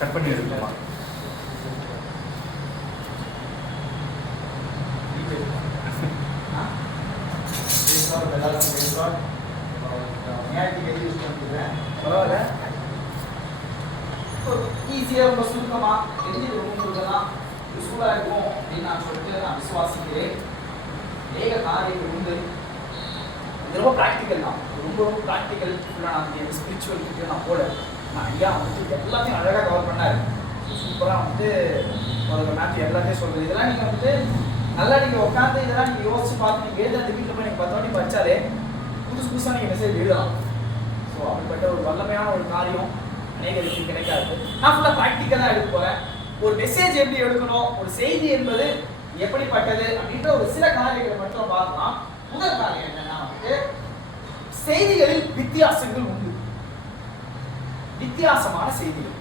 Cut பண்ணி எடுக்கலாமா? பரவாயில்ல, ஈஸியாக ரொம்ப சுருக்கமாக தெரிஞ்சது உங்களுக்கெல்லாம் யூஸ்ஃபுல்லாக இருக்கும் அப்படின்னு நான் சொல்லிட்டு நான் விசுவாசிக்கிறேன். ஏக காரியங்கள் உண்டு. இது ரொம்ப ப்ராக்டிக்கல் தான், ரொம்ப ரொம்ப ப்ராக்டிக்கல். ஃபுல்லாக நான் ஸ்பிரிச்சுவல் கிட்டே நான் போல நான் ஐயா வந்துட்டு எல்லாத்தையும் அழகாக கவர் பண்ணார். சூப்பராக வந்துட்டு ஒரு மேட்ச் எல்லாத்தையும் சொல்கிறது. இதெல்லாம் நீங்கள் வந்துட்டு நல்லா நீங்கள் உட்காந்து இதெல்லாம் நீங்கள் யோசிச்சு பார்த்து நீங்கள் எழுத அந்த வீட்டில் போய் நீங்கள் 10 வாட்டி படித்தாலே புதுசு புதுசாக நீங்கள் மெசேஜ் எழுதலாம். ஸோ அப்படிப்பட்ட ஒரு வல்லமையான ஒரு காரியம் அநேகருக்கு கிடைக்காது. நான் ஃபுல்லாக ப்ராக்டிக்கலாக எடுக்க போகிறேன். ஒரு மெசேஜ் எப்படி எடுக்கணும், ஒரு செய்தி என்பது எப்படிப்பட்டது அப்படின்ற ஒரு சில காரியங்களை மட்டும் பார்க்கலாம். முதல் காரியம் என்னன்னா வந்துட்டு செய்திகளில் வித்தியாசங்கள் உண்டு. வித்தியாசமான செய்திகள்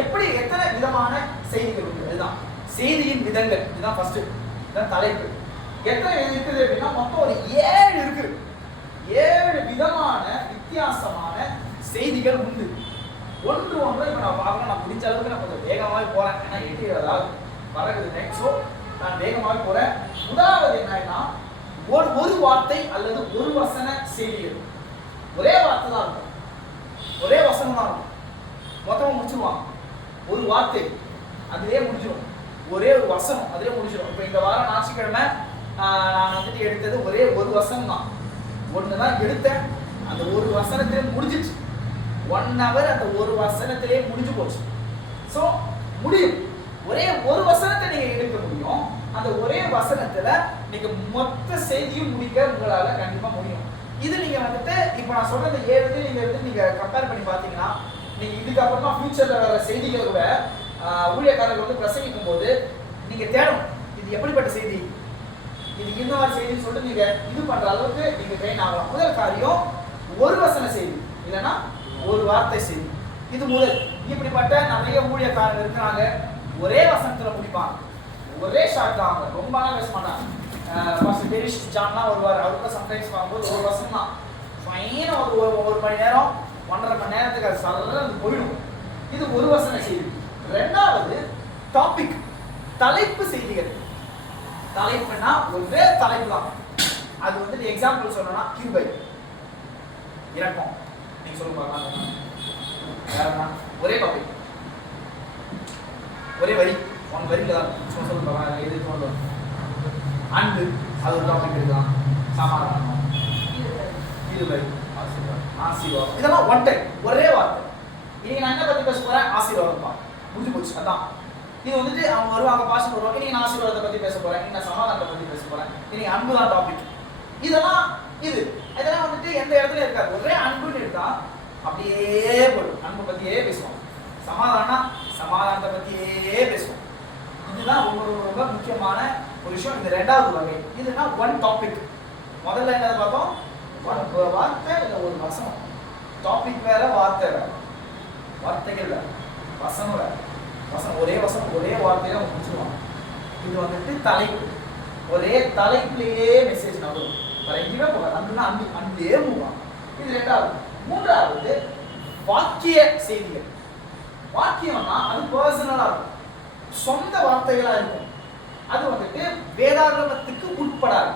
எப்படி, எத்தனை விதமான செய்திகள் உண்டு, இதுதான் செய்தியின் விதங்கள். இதுதான் ஃபர்ஸ்ட், இதுதான் தலைப்பு. எத்தனை இருக்குது அப்படின்னா மொத்தம் ஒரு 7 இருக்கு. 7 விதமான வித்தியாசமான செய்திகள் உண்டு. ஒன்று இப்ப நான் பார்க்கணும். நான் முடிஞ்ச அளவுக்கு நான் கொஞ்சம் வேகமாகவே போறேன். ஏன்னா 8 பறகுது டைம். ஸோ நான் வேகமாகவே போறேன். முதலாவது என்னன்னா ஒரு வார்த்தை அல்லது ஒரு வசன செய்திகள். ஒரே வார்த்தை தான் இருக்கும், ஒரே வசனம் தான் இருக்கும். மொத்தமாக முடிச்சிருவாங்க. ஒரு வார்த்தை அதிலே முடிஞ்சிடும், ஒரே ஒரு வசனம் அதிலே முடிஞ்சிடும். இப்போ இந்த வாரம் ஞாயிற்றுக்கிழமை நான் வந்துட்டு எடுத்தது ஒரே ஒரு வசனம் தான். ஒன்று தான் எடுத்தேன். அந்த ஒரு வசனத்திலே முடிஞ்சிச்சு. 1 hour அந்த ஒரு வசனத்திலே முடிஞ்சு போச்சு. ஸோ முடியும். ஒரே ஒரு வசனத்தை நீங்க எடுக்க முடியும். அந்த ஒரே வசனத்துல நீங்க மொத்த செய்தியும் முடிக்க உங்களால கண்டிப்பா முடியும். இது நீங்க வந்துட்டு இப்ப நான் சொல்றது 7 நீங்க எடுத்து நீங்க கம்பேர் பண்ணி பாத்தீங்கன்னா, நீங்க இதுக்கப்புறமா ஃபியூச்சர்ல வர செய்திகள் கூட ஊழியக்காரர்கள் வந்து பிரசங்கிக்கும் போது நீங்க தேடணும், இது எப்படிப்பட்ட செய்தி, இது இன்னொரு செய்தின்னு சொல்லிட்டு நீங்க இது பண்ற அளவுக்கு நீங்க ட்ரெயின் ஆகலாம். முதல் காரியம் ஒரு வசன செய்தி, இல்லைன்னா ஒரு வார்த்தை செய்தி. இது முதல். இப்படிப்பட்ட நிறைய ஊழியக்காரர்கள் இருக்கிறாங்க, ஒரே வசனத்துல முடிப்பாங்க, ஒரே ஷார்ட் தான். அவங்க ரொம்பலாம் பேச மாட்டாங்க. மாஸ்டர் டெரிஷ் ஜான்னா வருவார், அவருக்கு சம்டைம்ஸ் பார்க்கும்போது ஒரு வசனம் தான் ஃபைனாக ஒரு மணி நேரம் 1.5 மணி நேரத்துக்கு அது சரல அது போயிடும். இது ஒரு வசன செய்தி. ரெண்டாவது டாபிக், தலைப்பு செய்திகள். தலைப்புனா ஒரே தலைப்பு தான். அது வந்துட்டு எக்ஸாம்பிள் சொல்லணும்னா கிருபை, இரக்கம். நீங்க சொல்லுங்க பார்க்கலாம். ஒரே டாபிக், ஒரே வரி, 1 வரியில தான் சொல்லுங்க. எது சொல்லணும்? அன்பு, அது ஒரு டாபிக் இருக்கலாம். சமாதானம், கிருபை, ஆசீர்வாதம். இதெல்லாம் ஒன் டைம், ஒரே வார்த்தை. இன்னைக்கு நான் என்ன பத்தி பேச போறேன்? ஆசீர்வாதம். முடிஞ்சு போச்சு. அதான் இது வந்துட்டு அவங்க வருவாங்க, பாஸ்டர் வருவாங்க. இன்னைக்கு நான் ஆசீர்வாதத்தை பத்தி பேச போறேன், இன்னைக்கு நான் சமாதானத்தை பத்தி பேச போறேன், இன்னைக்கு அன்பு தான் டாபிக். இதெல்லாம் இதெல்லாம் வந்துட்டு எந்த இடத்துல இருக்காது. ஒரே அன்புன்னு இருக்கா அப்படியே போடும். அன்பை பத்தியே பேசுவோம், சமாதானத்தை பத்தியே பேசுவோம். இதுதான் ரொம்ப ரொம்ப முக்கியமான ஒரு விஷயம். இந்த ரெண்டாவது வகை. இதுனா ஒன் டாபிக். முதல்ல என்ன பார்த்தோம்? ஒரு வார்த்தை இல்லை ஒரு வசனம். டாபிக் வேற, வார்த்தை வேற, வார்த்தைகள் வேற, வசனம் வேற. வசனம் ஒரே வசனம் ஒரே வார்த்தையில அவங்க முடிச்சிருவாங்க. இது வந்துட்டு தலைப்பு. ஒரே தலைப்பிலேயே மெசேஜ் நகரும், வேற எங்கேயுமே போகாது. அன்புனா அன்புலேயே மூவாங்க. இது ரெண்டாவது. மூன்றாவது வாக்கிய செய்திகள். வாக்கியம்னா அது பர்சனலா இருக்கும், சொந்த வார்த்தைகளா இருக்கும். அது வந்துட்டு வேதாகமத்துக்கு உட்படாது.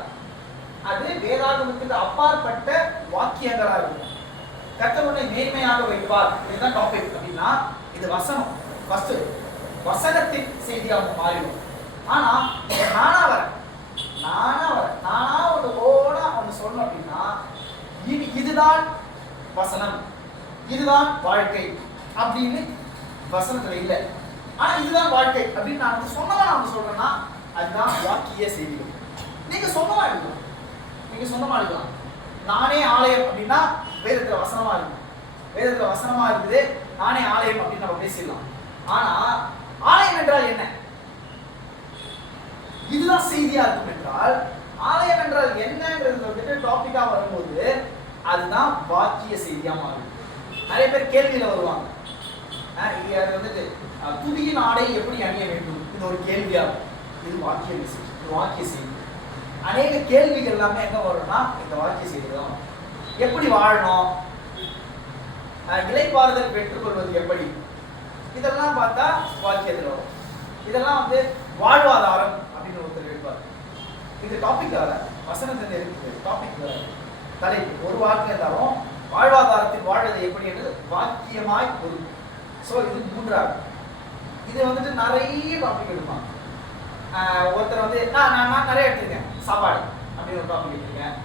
அது வேதாகமத்துக்கு அப்பாற்பட்ட வாக்கியங்களா இருக்கும். கர்த்தர் உன்னை மேன்மையாக வைப்பார். இதுதான் டாபிக் அப்படின்னா இது வசனம். ஃபர்ஸ்ட் வசனத்தின் செய்தியாக மாறிடும். ஆனா நானா வரேன் ஒன்று சொல்லணும் அப்படின்னா இதுதான் வசனம், இதுதான் வாழ்க்கை அப்படின்னு வசனத்துல இல்லை. ஆனா இதுதான் வாழ்க்கை அப்படின்னு நான் வந்து சொன்னவா நான் சொல்றேன்னா அதுதான் வாக்கிய செய்திகள். நீங்க சொந்தமா எடுக்கலாம். நானே ஆலயம் அப்படின்னா வேதத்துல வசனமா இருக்கும். வேதத்துல வசனமா இருக்குது, நானே ஆலயம் அப்படின்னு நம்ம பேசிடலாம். ஆனா ஆலயம் என்றால் என்ன? இதுதான் செய்தியா இருக்கும் என்றால் ஆலயம் என்றால் என்னன்றது வந்துட்டு டாபிக்கா வரும்போது அதுதான் வாக்கிய செய்தியா மாறும். நிறைய பேர் கேள்வியில வருவாங்க, அது வந்துட்டு துதியின் ஆடை எப்படி அணிய வேண்டும், இது ஒரு கேள்வியா இருக்கும். இது வாக்கிய மெசேஜ், இது வாக்கிய செய்தி. அநேக கேள்விகள் எல்லாமே எங்க வரும்னா இந்த வாக்கிய செய்தி தான். எப்படி வாழணும், இளைப்பாறுதல் பெற்றுக்கொள்வது எப்படி, இதெல்லாம் பார்த்தா வாக்கியத்தில் வரும். இதெல்லாம் வந்து வாழ்வாதாரம் அப்படின்னு ஒருத்தர் எழுப்பார். இது டாபிக் வேற, வசனத்தில் இருக்குது டாபிக் வேற, தலைப்பு ஒரு வாக்கியம் இருந்தாலும் வாழ்வாதாரத்தில் வாழ்வது எப்படி என்று வாக்கியமாய் பொருள். ஸோ இது மூன்றாவது. இது வந்துட்டு நிறைய டாபிக் எடுப்பாங்க. ஒருத்தர் வந்து நான் நிறைய எடுத்திருக்கேன். சாப்பாடு அப்படின்னு ஒரு டாபிக் எடுத்திருக்கேன்.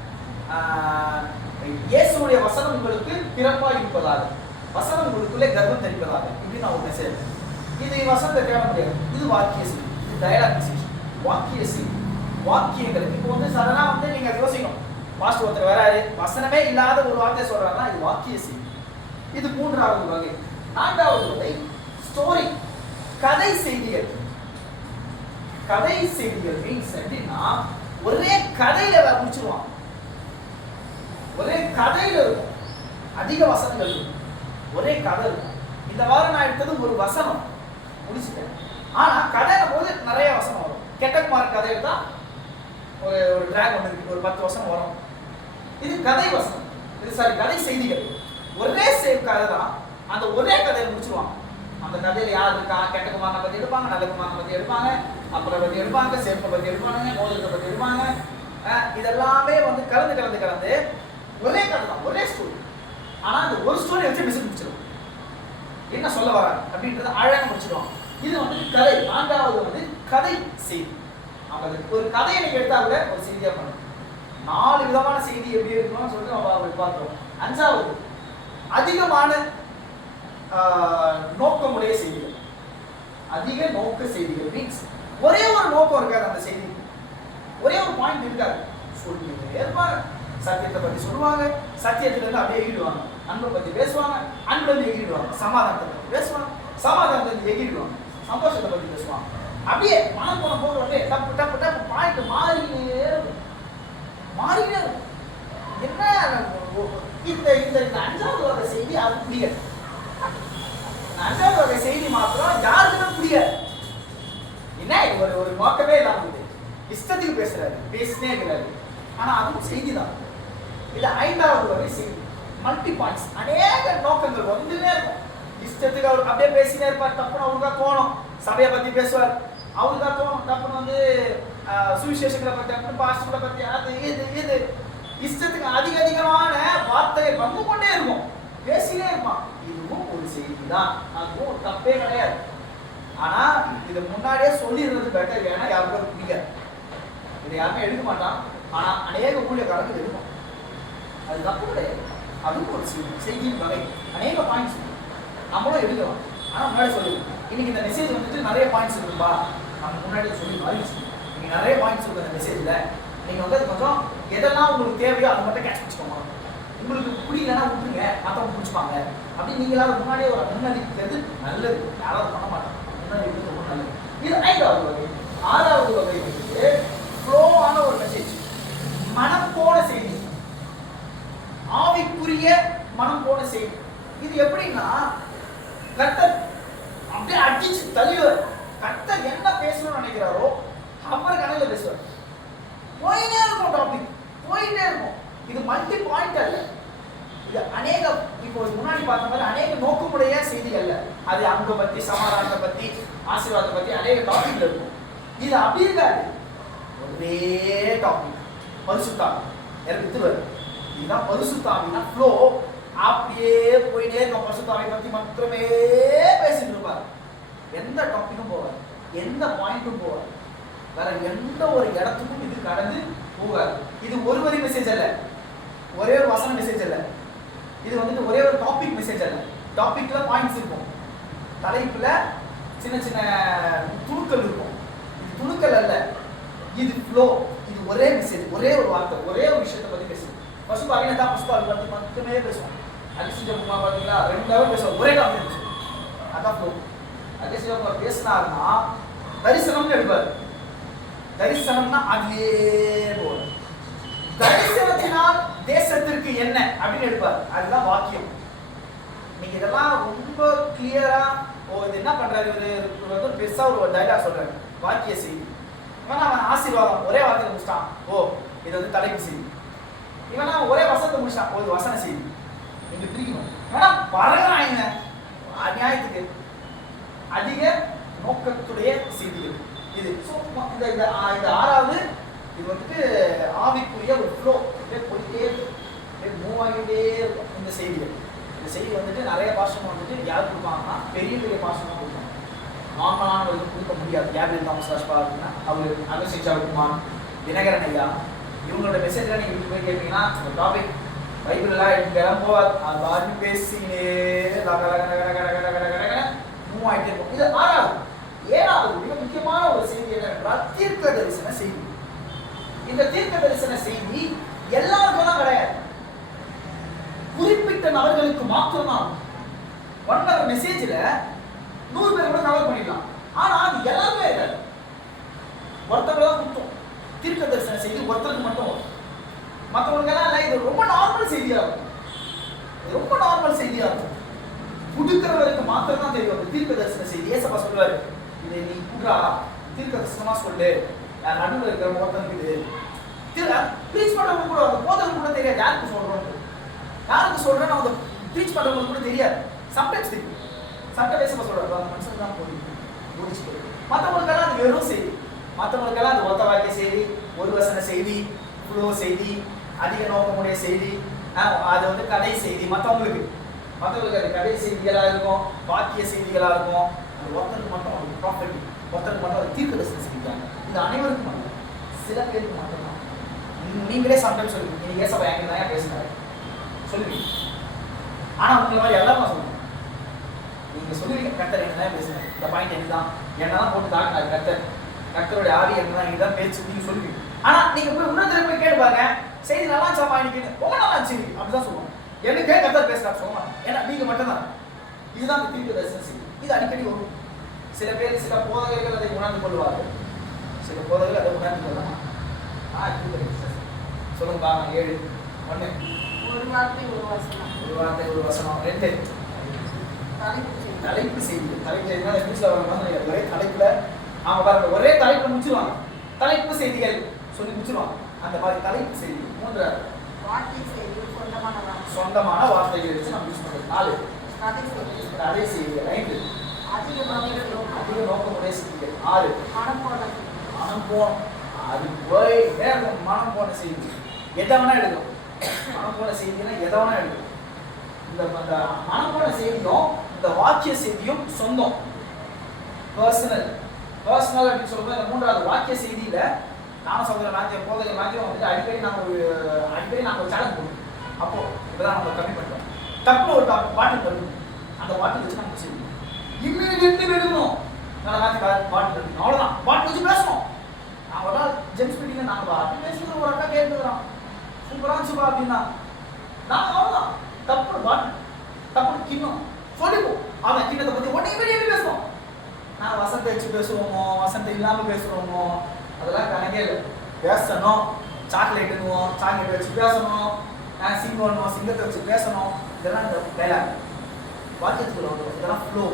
இயேசுடைய வசனம் உங்களுக்கு பிறப்பாக இருப்பதாக, வசனம் உங்களுக்குள்ளே கர்ப்பம் தெரிப்பதாக, இப்படி நான் ஒரு மெசேஜ். இது வசனத்தை தேட முடியாது. இது வாக்கிய செய்தி, இது டயலாக் மெசேஜ். வாக்கிய செய்தி, வாக்கியங்கள். இப்போ வந்து சடனாக வந்து நீங்க யோசிக்கணும், மாஸ்டர் ஒருத்தர் வராரு, வசனமே இல்லாத ஒரு வார்த்தையை சொல்றாங்கன்னா இது வாக்கிய செய்தி. இது மூன்றாவது வகை. நான்காவது வகை ஸ்டோரி, கதை செய்திகள். கதை செய்திகள் மீன்ஸ் எப்படின்னா ஒரே கதையில முடிச்சிருவான். ஒரே கதையில இருக்கும், அதிக வசனங்கள் இருக்கும், ஒரே கதை இருக்கும். இந்த வாரம் நான் எடுத்தது ஒரு வசனம் முடிச்சுட்டேன். ஆனா கதையில போது நிறைய வசனம் வரும். கெட்டகுமார் கதை எடுத்தா ஒரு டிராக் ஒன்று இருக்கு, ஒரு 10 வசனம் வரும். இது கதை வசனம், இது சாரி கதை செய்திகள். ஒரே சேம் கதை தான், அந்த ஒரே கதையை முடிச்சிருவாங்க. அந்த கதையில யார் இருக்கா, கெட்டகுமாரனை பத்தி எடுப்பாங்க, நல்ல குமாரனை பத்தி எடுப்பாங்க, அப்புறம் பத்தி எடுப்பாங்க, சேப்பை பத்தி எடுப்பாங்க, மோதிரத்தை பத்தி எடுப்பாங்க. இதெல்லாமே வந்து கலந்து கலந்து கலந்து ஒரே கதை தான், ஒரே ஸ்டோரி. ஆனா அந்த ஒரு ஸ்டோரி வச்சு மெசேஜ் முடிச்சிடும், என்ன சொல்ல வராங்க அப்படின்றத அழகாக முடிச்சிடுவாங்க. இது வந்து கதை. நான்காவது வந்து கதை செய்தி. ஒரு கதையை நீங்க எடுத்தா கூட ஒரு செய்தியா பண்ணும். 4 விதமான செய்தி எப்படி இருக்கணும்னு சொல்லிட்டு நம்ம பார்க்கிறோம். அஞ்சாவது அதிகமான நோக்கமுடைய செய்திகள். அதிக நோக்க செய்திகள் மீன்ஸ் ஒரே ஒரு நோக்கம் இருக்காது அந்த செய்தி, ஒரே ஒரு பாயிண்ட் இருக்காது. சொல்லிட்டே இருப்பாங்க, சத்தியத்தை பத்தி சொல்லுவாங்க, சத்தியத்துல இருந்து அப்படியே எகிடுவாங்க. அன்பை பத்தி பேசுவாங்க, அன்புல இருந்து எகிடுவாங்க. சமாதானத்தை பத்தி பேசுவாங்க, சமாதானத்தை இருந்து எகிடுவாங்க. சந்தோஷத்தை பத்தி பேசுவாங்க. அப்படியே மனம் போன போது அப்படியே டப்பு டப்பு டப்பு பாயிண்ட் மாறினே இருக்கும், மாறினே இருக்கும். என்ன இந்த இந்த அஞ்சாவது வகை செய்தி அது புரியாது. அஞ்சாவது வகை செய்தி மாத்திரம் யாருக்குமே புரியாது. என்ன ஒரு நோக்கமே இல்லாம இஷ்டத்துக்கு பேசுறாரு, பேசினே இருக்கிறாரு. ஆனா அதுவும் செய்தி தான். இது 5வது வகை செய்தி, மல்டி பாயிண்ட்ஸ். அநேக நோக்கங்கள் வந்துட்டே இருக்கும். இஷ்டத்துக்கு அவர் அப்படியே பேசினே இருப்பார். தப்புன்னு அவருக்கா தோணும், சபையை பத்தி பேசுவார், அவருக்கா தோணும் தப்புன்னு வந்து சுவிசேஷங்களை பத்தி, அப்படி பாஸ்டர்களை பத்தி, அது இது இஷ்டத்துக்கு அதிகமான வார்த்தைகள் வந்து கொண்டே இருக்கும், பேசினே இருப்பான். இதுவும் ஒரு செய்தி தான், அதுவும் ஒரு தப்பே கிடையாது. ஆனா இது முன்னாடியே சொல்லிடுறது பெட்டர். ஏன்னா யாருக்கும் புரியாது, இதை யாருமே எடுக்க மாட்டான். ஆனா அநேக ஊழியக்காரர்கள் இருக்கும், அது தப்பு கிடையாது. அதுவும் ஒரு செய்தியின் வகை. அநேக பாயிண்ட்ஸ் நம்மளும் எடுக்கலாம். ஆனா முன்னாடி சொல்லிடுவோம், இன்னைக்கு இந்த மெசேஜ் வந்துட்டு நிறைய பாயிண்ட்ஸ் இருக்குப்பா, நம்ம முன்னாடி சொல்லி அறிவிச்சு இன்னைக்கு நிறைய பாயிண்ட்ஸ் இருக்கு அந்த மெசேஜ்ல. நீங்க வந்து கொஞ்சம் எதெல்லாம் உங்களுக்கு தேவையோ அதை மட்டும் கேட்ச் வச்சுக்கோங்க. உங்களுக்கு புரியலன்னா விட்டுருங்க, மற்றவங்க பிடிச்சிப்பாங்க. அப்படி நீங்களாவது முன்னாடியே ஒரு முன்னறிவிக்கிறது நல்லது. யாராவது பண்ண மாட்டாங்க, முன்னறிவிக்கிறது ரொம்ப நல்லது. இது 5வது வகை. 6வது வகை வந்து ஃப்ளோவான ஒரு மெசேஜ், மனம் போன செய்தி, ஆவிக்குரிய மனம் போன செய்தி. இது எப்படின்னா கர்த்தர் அப்படியே அடிச்சு தள்ளிவார். கர்த்தர் என்ன பேசணும்னு நினைக்கிறாரோ அப்புறம் கடையில் பேசுவார். போயிட்டே இருக்கும், டாபிக் போயிட்டே இருக்கும். இது மல்டி பாயிண்ட் அல்ல, இது அநேக, இப்போ முன்னாடி பார்த்த மாதிரி அநேக நோக்கமுடைய செய்திகள் அல்ல. அது அன்பை பத்தி, சமாதானத்தை பத்தி, ஆசீர்வாதத்தை பத்தி அநேக டாபிக்ல இருக்கும். இது அப்படி இருக்காது, ஒரே டாபிக். பரிசுத்தாவி எனக்கு திருவர், இதுதான் பரிசுத்தாவினா ஃப்ளோ. அப்படியே போயிட்டே இருக்கும், பரிசுத்தாவை பத்தி மட்டுமே பேசிட்டு இருப்பார். எந்த டாபிக்கும் போவார், எந்த பாயிண்ட்டும் போவார், வேற எந்த ஒரு இடத்துக்கும் இது கடந்து போகாது. இது ஒரு வரி மெசேஜ் அல்ல, ஒரே ஒரு வசன மெசேஜ் அல்ல. இது வந்துட்டு ஒரே ஒரு டாபிக் மெசேஜ் அல்ல. டாபிக்ல பாயிண்ட்ஸ் இருக்கும், தலைப்புல சின்ன சின்ன துணுக்கள் இருக்கும். இது துணுக்கள் அல்ல, இது ஃப்ளோ. இது ஒரே மெசேஜ், ஒரே ஒரு வார்த்தை, ஒரே ஒரு விஷயத்தை பத்தி பேசுவோம். பசுபாவினை தான் பசுபாவி பத்தி மட்டுமே பேசுவோம். அரிசிஜகுமார் பார்த்தீங்களா 2 ஹவர் பேசுவோம், ஒரே டாபிக் பேசுவோம். அதான் ஃப்ளோ. அரிசிஜகுமார் பேசினாருன்னா தரிசனம்னு எடுப்பார். தரிசனம்னா அதுவே போல, தரிசனத்தினால் தேசத்திற்கு என்ன அப்படின்னு எடுப்பார். அதுதான் வாக்கியம். நீங்க இதெல்லாம் ரொம்ப கிளியரா, இது என்ன பண்றாரு, இவரு பெருசா ஒரு டைலாக் சொல்றாரு, வாக்கிய செய்தி. இவன் அவன் ஆசீர்வாதம் ஒரே வார்த்தை முடிச்சிட்டான், இது வந்து தலைப்பு செய்தி. இவனா ஒரே வசனத்தை முடிச்சான், ஒரு வசன செய்தி. நீங்க பிரிக்கணும். ஏன்னா பரவாயில்ல அநியாயத்துக்கு அதிக நோக்கத்துடைய செய்திகள் இது. ஸோ இந்த ஆறாவது இது வந்துட்டு ஆவிக்குரிய ஒரு ஃப்ளோ போயிட்டே இருக்கும், மூவ் ஆகிட்டே இருக்கும். இந்த செய்திகள், இந்த செய்தி வந்துட்டு நிறைய பாஷம் வந்துட்டு யார் கொடுப்பாங்கன்னா பெரிய பெரிய பாஷம் தான் கொடுப்பாங்க. நார்மலானவர்களுக்கு கொடுக்க முடியாது. கேப்ரியல் தாமஸ் ராஜ்பா அப்படின்னா அவர், அபிஷேக் குமார், தினகரன் ஐயா, இவங்களோட மெசேஜ்லாம் நீங்கள் போய் கேட்டீங்கன்னா இந்த டாபிக் பைபிள்லாம் கிளம்போ அது பேசினே மூவ் ஆகிட்டே இருக்கும். இது ஆறாவது. ஏழாவது மிக முக்கியமான ஒரு செய்தி என்னவென்றால் தீர்க்க தரிசன செய்தி. இந்த தீர்க்க தரிசன செய்தி எல்லாருக்கும் கிடையாது, குறிப்பிட்ட நபர்களுக்கு மாத்திரம்தான். 1 hour மெசேஜ்ல 100 பேர் கூட கவர் பண்ணிடலாம். ஆனா அது எல்லாருமே இருக்காது, ஒருத்தர் தான் கொடுத்தோம். தீர்க்க தரிசன செய்தி ஒருத்தருக்கு மட்டும் வரும், மற்றவங்களுக்கெல்லாம் இல்லை. இது ரொம்ப நார்மல் செய்தியா இருக்கும், ரொம்ப நார்மல் செய்தியா இருக்கும். கொடுக்கிறவருக்கு மாத்திரம் தான் தெரியும் தீர்க்க தரிசன செய்தி. ஏசப்பா சொல்லுவாரு, இதை நீ கூடா தீர்க்க தரிசனமா சொல்லு, நடுவில் இருக்கிற ஒருத்தனுக்கு ப்ரீச் பண்றவங்க கூட, அந்த போதவங்க கூட தெரியாது யாருக்கு சொல்றோம், யாருக்கு சொல்றேன்னு அவங்க ப்ரீச் பண்றவங்களுக்கு கூட தெரியாது. சம்டைம்ஸ் தெரியும், சம்டைம்ஸ் ஏசப்பா சொல்றாரு அந்த மனுஷன் தான் முடிச்சுட்டு. மற்றவங்களுக்கெல்லாம் அது வெறும் செய்தி, மற்றவங்களுக்கெல்லாம் அது ஒத்த வாக்கிய செய்தி, ஒரு வசன செய்தி, புலோ செய்தி, அதிக நோக்கமுடைய செய்தி, அது வந்து கதை செய்தி. மற்றவங்களுக்கு அது கதை செய்திகளாக இருக்கும், வாக்கிய செய்திகளாக இருக்கும். அது ஒருத்தருக்கு மட்டும் அது ப்ராஃபிட், ஒருத்தருக்கு மட்டும் அது தீர்க்க தரிசனம் செஞ்சாங்க. இது அனைவருக்கும் அல்ல, சில பேருக்கு மட்டும்தான். நீங்களே சம்டைம்ஸ் சொல்லுவீங்க, நீங்க ஏசப்பா எங்க தான் பேசுனாரு சொல்லுவீங்க. ஆனா உங்களை மாதிரி எல்லாரும் நான் சொல்லுவேன், நீங்க சொல்லுவீங்க கர்த்தர் எங்க தான் பேசுனாரு, இந்த பாயிண்ட் என்னதான் என்னதான் போட்டு தாக்கினாரு கர்த்தர், கர்த்தருடைய ஆவி என்னதான் இங்கதான் பேச்சு நீங்க சொல்லுவீங்க. ஆனா நீங்க போய் உணர்ந்து போய் கேட்டு பாருங்க, செய்தி நல்லா சாமா இன்னைக்கு ரொம்ப நல்லா செய்தி அப்படிதான் சொல்லுவாங்க. எனக்கே கர்த்தர் பேசுறாரு சொல்லுவாங்க, ஏன்னா நீங்க மட்டும்தான். இதுதான் அந்த தீர்க்க தரிசன செய்தி. இது அடிக்கடி வரும். சில பேர், சில போதகர்கள் அதை உணர்ந்து கொள்வார்கள், சில போதகர்கள் அதை உணர்ந்து கொள்ளலாம். சொல்லுங்க பாருங்க. 7 1 ஒரு வார்த்தை ஒரு வசனம், ஒரு வார்த்தை ஒரு வசனம். 2 தலைப்பு செய்தி. தலைப்பு செய்தினா இங்கிலீஷ்ல வர ஒரே தலைப்புல அவங்க பாருங்க, ஒரே தலைப்புல முடிச்சிருவாங்க. தலைப்பு செய்திகள் சொல்லி முடிச்சிருவாங்க, அந்த மாதிரி தலைப்பு செய்தி. 3 வார்த்தை செய்தி, சொந்தமான வார்த்தைகள் வச்சு நம்ம யூஸ் பண்றது. 4 கதை செய்திகள். 5 அதிக நோக்கமுடைய செய்திகள். 6 மனம் போன, அது போய் மனம் போன செய்தி. எதை வேணா எழுதும், மனம் போன செய்தினா எதை வேணா எழுதும். இந்த மனம் போன செய்தியும் இந்த வாக்கிய செய்தியும் சொந்தம், பர்சனல். பர்சனல் அப்படின்னு சொல்லும்போது இந்த 3வது வாக்கிய செய்தியில நானும் சொல்ற நாத்தியம் போதைய நாத்தியம் வந்துட்டு அடிக்கடி நாங்கள் ஒரு சேலஞ்ச் போடுவோம். அப்போ இப்பதான் நம்ம கம்மி பண்ணுறோம். தப்பு ஒரு பாட்டு வருது, அந்த பாட்டு வச்சு நம்ம செய்வோம். இம்மிடியேட்லி எடுக்கணும், நான் நாத்தி பாட்டு எடுக்கணும், அவ்வளோதான். பாட்டு வச்சு பேசணும். நான் ஒரு நாள் ஜென்ஸ் மீட்டிங்ல நாங்கள் பாட்டு பேசுறது ஒரு அக்கா கேட்டுக்கிறோம், சூப்பராக இருந்துச்சுப்பா அப்படின்னா நாங்கள் அவ்வளோதான். தப்பு பாட்டு, தப்பு கிண்ணம் சொல்லிப்போம். அவன் கிண்ணத்தை பற்றி ஒன்று இம்மிடியேட்லி பேசுவோம். நான் வசந்தை வச்சு பேசுவோமோ, வசந்தை இல்லாமல் பேசுகிறோமோ, அதெல்லாம் கணக்கே இல்லை. பேசணும், சாக்லேட்டுன்னுவோம், சாக்லேட் வச்சு பேசணும், சிங்கம்னுவோம், சிங்கத்தை வச்சு பேசணும். இதெல்லாம் இந்த டைலாக் வாக்கியத்துக்குள்ள வந்துடும். இதெல்லாம் ஃப்ளோ,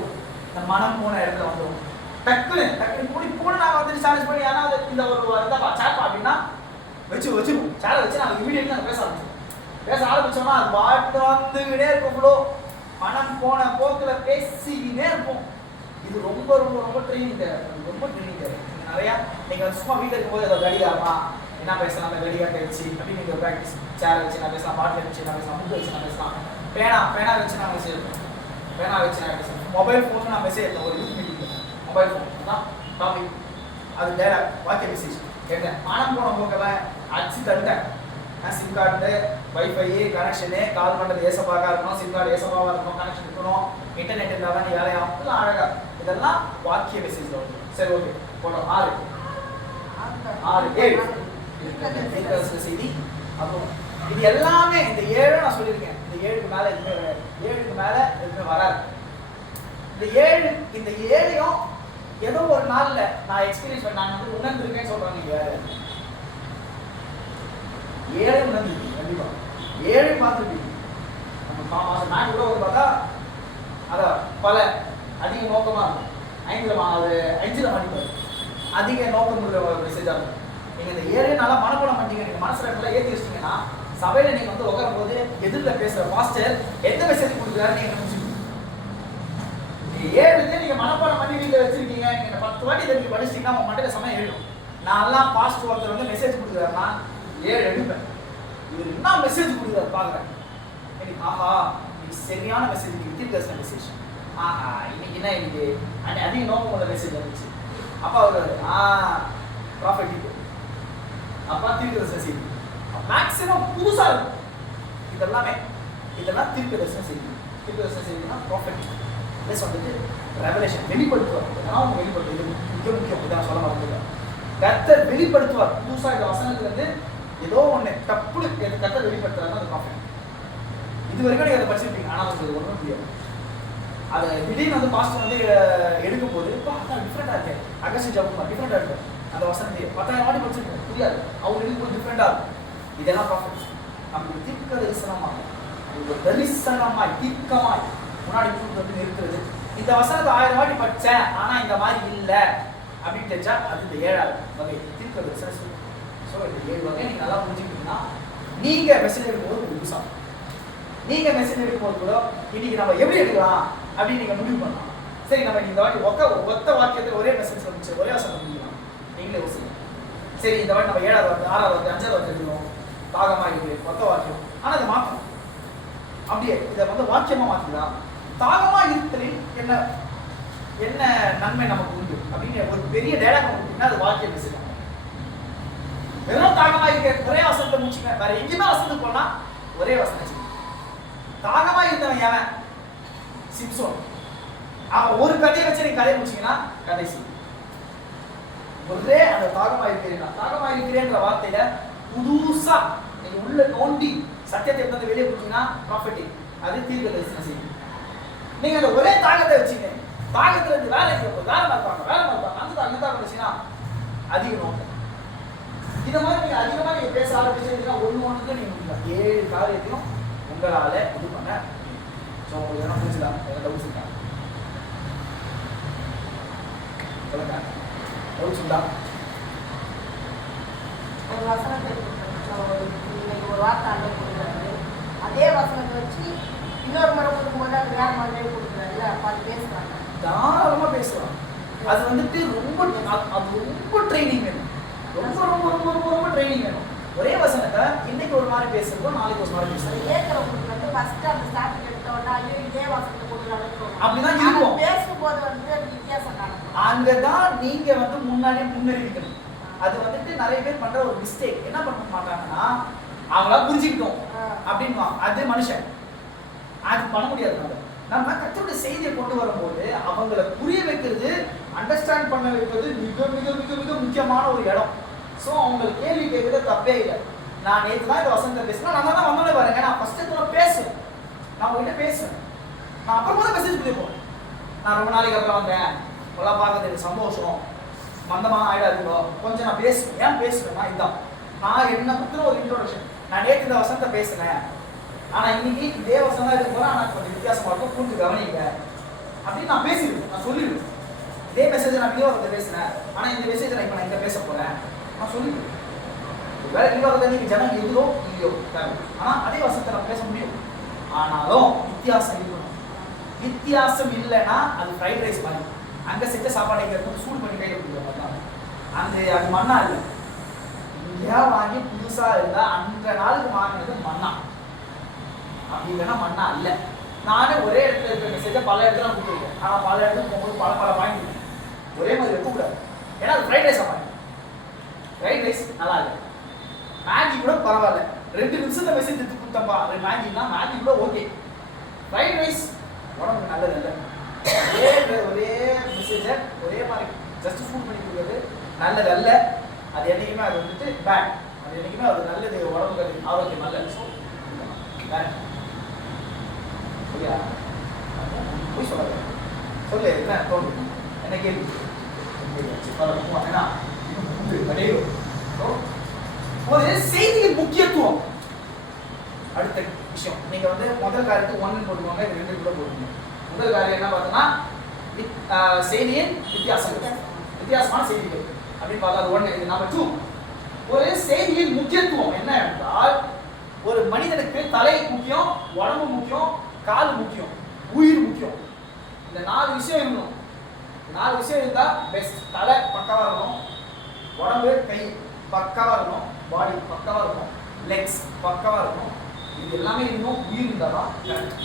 இந்த மனம் போன இடத்துல வந்துடும். டக்குன்னு கூடி போன நாங்கள் வந்துட்டு சேலஞ்ச் பண்ணி யாராவது இந்த ஒரு இதாப்பா சேப்பா அப்படின்னா வச்சுருவோம். சேலை வச்சு நாங்கள் இமீடியட்லி நாங்கள் பேச ஆரம்பிச்சோம். பேச ஆரம்பிச்சோம்னா அது பாட்டு வந்துக்கிட்டே இருக்கும். ஃப்ளோ, மனம் போன போக்கில் பேசிக்கிட்டே இருக்கும். இது ரொம்ப ரொம்ப ரொம்ப ட்ரைனிங் தேவை, ரொம்ப ட்ரைனிங் தேவை. நிறையா நீங்கள் சும்மா வீட்டில் இருக்கும்போது அதை கடிகாரமா என்ன பேசலாம், அந்த கடிகாரத்தை வச்சு அப்படி நீங்கள் ப்ராக்டிஸ். சேரை வச்சு நான் பேசலாம், பாட்டில் வச்சு நான் பேசலாம், புக்கு வச்சு நான் பேசலாம், பேனா வச்சு நான் மெசேஜ் எடுப்பேன், பேனா வச்சு நான் பேசலாம். மொபைல் ஃபோன் நான் மெசேஜ் எடுத்தேன் ஒரு யூத் மீட்டிங்கில். மொபைல் ஃபோன் தான் டாபிக், அது டைலாக் வாக்கிய மெசேஜ் கேட்டேன். மனம் போன போக்கெல்லாம் அடிச்சு தட்டேன். சிம் கார்டு, வைஃபை கனெக்ஷனு, கால் பண்ணுறது ஏசப்பாக இருக்கணும், சிம் கார்டு ஏசப்பாவாக இருக்கணும், கனெக்ஷன் இருக்கணும், இன்டர்நெட் இருந்தால் தான் நீ வேலையாகும். இதெல்லாம் அழகாக, இதெல்லாம் வாக்கிய மெசேஜ் வரும். சரி, ஓகே போட்டோம். 6 7 செய்தி. அப்புறம் இது எல்லாமே இந்த 7 நான் சொல்லியிருக்கேன். இந்த 7க்கு மேலே எதுவுமே வராது, 7க்கு மேலே எதுவுமே வராது. இந்த 7யும் ஏதோ ஒரு நாளில் நான் எக்ஸ்பீரியன்ஸ் பண்ண, நான் வந்து உணர்ந்துருக்கேன்னு சொல்கிறேன். நீங்கள் வேறு 7 உணர்ந்துருக்கீங்க, கண்டிப்பாக 7 பார்த்துருக்கீங்க. நம்ம நான் கூட வந்து பார்த்தா அதான் பல அதிக நோக்கமாக இருக்கும். 5ல் மதிப்பார் அதிக நோக்கம் உள்ள மெசேஜாக இருக்கும். நீங்கள் இந்த 7 நாளாக மனப்பாடம் பண்ணிட்டீங்க, நீங்கள் மனசில் இடத்துல ஏற்றி வச்சிட்டிங்கன்னா சபையில் நீங்கள் வந்து உட்காரும் போது எதிரில் பேசுகிற மாஸ்டர் எந்த மெசேஜ் கொடுக்குறாரு நீங்கள் நினச்சிக்கணும். நீங்க 7 இதை நீங்க மனப்பாடம் பண்ணி வீட்டில் வச்சிருக்கீங்க. நீங்க 10 வாட்டி இதை நீங்க படிச்சிட்டீங்கன்னா உங்க மண்டையில சமயம் எழுதும். நான் எல்லாம் பாஸ்ட் ஒருத்தர் வந்து மெசேஜ் கொடுக்குறாருன்னா 7 எடுப்பேன். இவர் என்ன மெசேஜ் கொடுக்குறாரு பாக்குறேன். எனக்கு ஆஹா இது சரியான மெசேஜ், இன்னைக்கு தீர்க்கதரிசன மெசேஜ். ஆஹா இன்னைக்கு என்ன இன்னைக்கு அதிக நோக்கம் உள்ள மெசேஜ் வந்துச்சு. அப்பா அவர் ப்ராஃபிட் அப்பா தீர்க்கதரிசன செய்தி மேக்ஸிமம் புதுசா இருக்கும். இதெல்லாம் தீர்க்கதரிசன செய்தி. தீர்க்கதரிசன செய்தினா ப்ராஃபிட் ப்ளஸ் வந்துட்டு ரெவலேஷன் வெளிப்படுத்துவார். இதெல்லாம் வெளிப்படுத்தும். இது மிக முக்கியம். இதான் சொல்ல மறந்துட்டேன். கர்த்தர் வெளிப்படுத்துவார். புதுசா இந்த வசனத்துல இருந்து ஏதோ ஒண்ணு தப்புடு கர்த்தர் வெளிப்படுத்துறாருன்னா அது ப்ராஃபிட். இது வரைக்கும் நீங்க அதை படிச்சிருப்பீங்க. ஆனா உங்களுக்கு ஒன்றும் புரியாது. அதை திடீர்னு வந்து பாஸ்டர் வந்து எடுக்கும் போது டிஃப்ரெண்டா இருக்கு. அகஸ்ட் ஜாபுமா டிஃப்ரெண்டா இருக்கு. அந்த வசனத்தை 10,000 வாட்டி படிச்சிருக்கோம், புரியாது. அவங்க எடுக்கும் போது டிஃப்ரெண்டா இருக்கும். இதெல்லாம் ப்ராஃபிட். நமக்கு தீர்க்க தரிசனமாக ஒரு தரிசனமாய் தீர்க்கமாய் முன்னாடி வந்து இருக்கிறது. இந்த வசனத்தை 1000 வாட்டி படிச்சேன் ஆனா இந்த மாதிரி இல்லை அப்படின்னு தெரிஞ்சா அது இந்த 7வது வகை தீர்க்க தரிசனம். ஸோ இந்த 7 வகை நீங்க நல்லா புரிஞ்சுக்கிட்டீங்கன்னா நீங்க மெசேஜ் எடுக்கும்போது உங்களுக்கு சாப்பிடும். நீங்க மெசேஜ் எடுக்கும்போது கூட இன்னைக்கு நம்ம எப்படி எடுக்கலாம் அப்படின்னு நீங்க முடிவு பண்ணலாம். சரி நம்ம இந்த வாட்டி ஒத்த வாக்கியத்தை ஒரே மெசேஜ் வந்துச்சு, ஒரே வசனம் முடிக்கலாம். நீங்களே யோசிங்க. சரி இந்த வாட்டி நம்ம 7வது வாக்கியம் 6வது வாக்கியம் 5வது வாக்கியம் எடுக்கணும். தாகமா இருக்கு ஒத்த வாக்கியம். ஆனா அதை மாற்றணும். அப்படியே இதை வந்து வாக்கியமா மாத்திக்கலாம். தாகமா இருத்தலில் என்ன என்ன நன்மை நமக்கு உண்டு அப்படின்னு ஒரு பெரிய டயலாக் கொடுத்தீங்கன்னா அது வாக்கியம் மெசேஜ். வெறும் தாகமா இருக்க ஒரே வசனத்தை முடிச்சுங்க. வேற எங்கேயுமே வசனத்துக்கு போனா ஒரே வசனம். தாகமா இருந்தவன் எவன்? சிம்சோன். அவன் ஒரு கதையை வச்சு நீங்க கதையை முடிச்சீங்கன்னா கடைசி ஒரே அந்த தாகமா இருக்கிறேன்ற வார்த்தையில புதுசா நீங்க உள்ள நோண்டி சத்தியத்தை வந்து வெளியே கொடுத்தீங்கன்னா ப்ராஃபிட்டிங். அது தீர்க்க தரிசனம் செய்யும். நீங்க அந்த ஒரே தாகத்தை வச்சுங்க. தாகத்துல இருந்து வேலை மாறுவாங்க அந்த தாகம் வச்சுன்னா அதிக நோக்கம். இந்த மாதிரி நீங்க அதிகமா நீங்க பேச ஆரம்பிச்சீங்கன்னா ஒண்ணுக்கு நீங்க 7 காரியத்தையும் உங்களால இது பண்ண. ஸோ உங்களுக்கு என்ன புரிஞ்சுதா? என்ன டவுட்ஸ் இருக்கா? சொல்லுங்க. டவுட்ஸ் உண்டா? ஒரு வசனத்தை இன்னைக்கு ஒரு வார்த்தை ஆண்டவர் கொடுக்குறாரு. அதே வசனத்தை வச்சு இன்னொரு முறை கொடுக்கும்போது அது வேற மாதிரி கொடுக்குறாரு. அப்போ அது பேசுறாங்க. தாராளமா பேசலாம். அது வந்துட்டு ரொம்ப ட்ரைனிங் வேணும். ரொம்ப ட்ரைனிங் வேணும். ஒரே வசனத்தை இன்னைக்கு ஒரு மாதிரி பேசுறதும் நாளைக்கு ஒரு மாதிரி பேசுறது. கேட்கறவங்களுக்கு வந்து ஃபர்ஸ்ட் அந்த ஸ்டார்டிங் எடுத்தோம்னா ஐயோ இதே வசனத்தை கொடுக்குறாங்க அப்படிதான் இருக்கும். பேசும்போது வந்து அது வித்தியாசம் காணும். அங்கதான் நீங்க வந்து முன்னாடியே முன்னறிவிக்கணும். அது வந்துட்டு நிறைய பேர் பண்ற ஒரு மிஸ்டேக். என்ன பண்ண மாட்டாங்கன்னா அவங்களா புரிஞ்சுக்கிட்டோம் அப்படின்மா. அது மனுஷன் அது பண்ண முடியாது. நம்ம கர்த்தருடைய செய்தியை கொண்டு வரும்போது அவங்களை புரிய வைக்கிறது, அண்டர்ஸ்டாண்ட் பண்ண வைக்கிறது மிக மிக மிக மிக முக்கியமான ஒரு இடம். ஸோ அவங்களுக்கு கேள்வி கேட்கறது தப்பே இல்லை. நான் நேற்று தான் இந்த வசனத்தை பேசுவேன். நம்ம தான் வந்தோடனே பாருங்க, நான் ஃபர்ஸ்ட் கூட பேசுவேன். நான் உங்ககிட்ட பேசுவேன். நான் அப்புறமா தான் மெசேஜ் கொடுப்போம். நான் ரொம்ப நாளைக்கு அப்புறம் வந்தேன், எல்லாம் பார்க்கறது எனக்கு சந்தோஷம், மந்தமாக ஆயிடாதுங்களோ கொஞ்சம் நான் பேசுவேன். ஏன் பேசுவேன்னா இதுதான் நான் என்ன பற்றின ஒரு இன்ட்ரோடக்ஷன். நான் நேற்று இந்த வசனத்தை பேசுனேன், ஆனால் இன்னைக்கு இதே வசனம் தான் இருக்கும் போது ஆனால் கொஞ்சம் வித்தியாசமாக இருக்கும், கூட்டு கவனிங்க அப்படின்னு நான் பேசிடுவேன். நான் சொல்லிடுவேன். இதே மெசேஜ் நான் விநியோகத்தை பேசுனேன், ஆனால் இந்த மெசேஜை நான் இப்போ நான் இங்கே பேச போகிறேன் நான் சொல்லிடுவேன். வேற விநியோகத்தை நீங்கள் ஜனம் எதுவோ இல்லையோ தேவை, ஆனால் அதே வசனத்தை நான் பேச முடியும். ஆனாலும் வித்தியாசம் இருக்கணும். வித்தியாசம் இல்லைன்னா அது ஃப்ரைட் ரைஸ் மாதிரி. அங்கே செஞ்ச சாப்பாடு இங்கே இருக்கும், சூடு பண்ணி கையில் கொடுக்குறாங்க. அது மண்ணா இல்லை. இங்கேயா வாங்கி புதுசாக இருந்தால் அந்த நாளுக்கு வாங்கினது மண்ணா, அப்படி இல்லைன்னா மண்ணா இல்லை. நானே ஒரே இடத்துல இருக்கிற மெசேஜை பல இடத்துல கொடுத்துருக்கேன். ஆனால் பல இடத்துக்கு போகும்போது பல வாங்கிடுவேன். ஒரே மாதிரி வைக்கக்கூடாது. ஏன்னா அது ஃப்ரைட் ரைஸ் சாப்பாடு. ஃப்ரைட் ரைஸ் நல்லா இல்லை. மேகி கூட பரவாயில்ல, 2 நிமிஷத்தை மெசேஜ் எடுத்து கொடுத்தப்பா. மேகினா மேகி கூட ஓகே. ஃப்ரைட் ரைஸ் உடம்புக்கு நல்லது இல்லை. ஒரே மெசேஜை ஒரே மாதிரி ஜஸ்ட் சூட் பண்ணி கொடுக்குறது நல்லது அல்ல. அது என்றைக்குமே அது வந்துட்டு பேட். அது என்றைக்குமே அது நல்லது, உடம்புக்கு ஆரோக்கியம் நல்ல. ஸோ பேட் சரியா? போய் சொல்லாத. சொல்லு என்ன தோணுது, என்ன கேள்வி? ஒரு செய்தியின் முக்கியத்துவம். அடுத்த விஷயம், நீங்க வந்து முதல் காரியத்துக்கு 1 போடுவாங்க, 2 கூட போடுவீங்க. முதல் காரியம் என்ன பார்த்தோம்னா செய்தியின் வித்தியாசமான செய்திகள் அப்படின்னு பார்த்தா அது 1. இது நம்பர் 2. ஒரு செய்தியின் முக்கியத்துவம் என்ன என்றால், ஒரு மனிதனுக்கு தலை முக்கியம், உடம்பு முக்கியம், கால் முக்கியம், உயிர் முக்கியம். இந்த 4 விஷயம் இருக்கணும். 4 விஷயம் இருந்தா பெஸ்ட். தலை பக்காவா இருக்கணும், உடம்பு கை பக்காவா இருக்கணும், பாடி பக்காவா இருக்கணும், லெக்ஸ் பக்காவா இருக்கணும். இது எல்லாமே இன்னும் உயிர் இருந்தாதான் கரெக்ட்.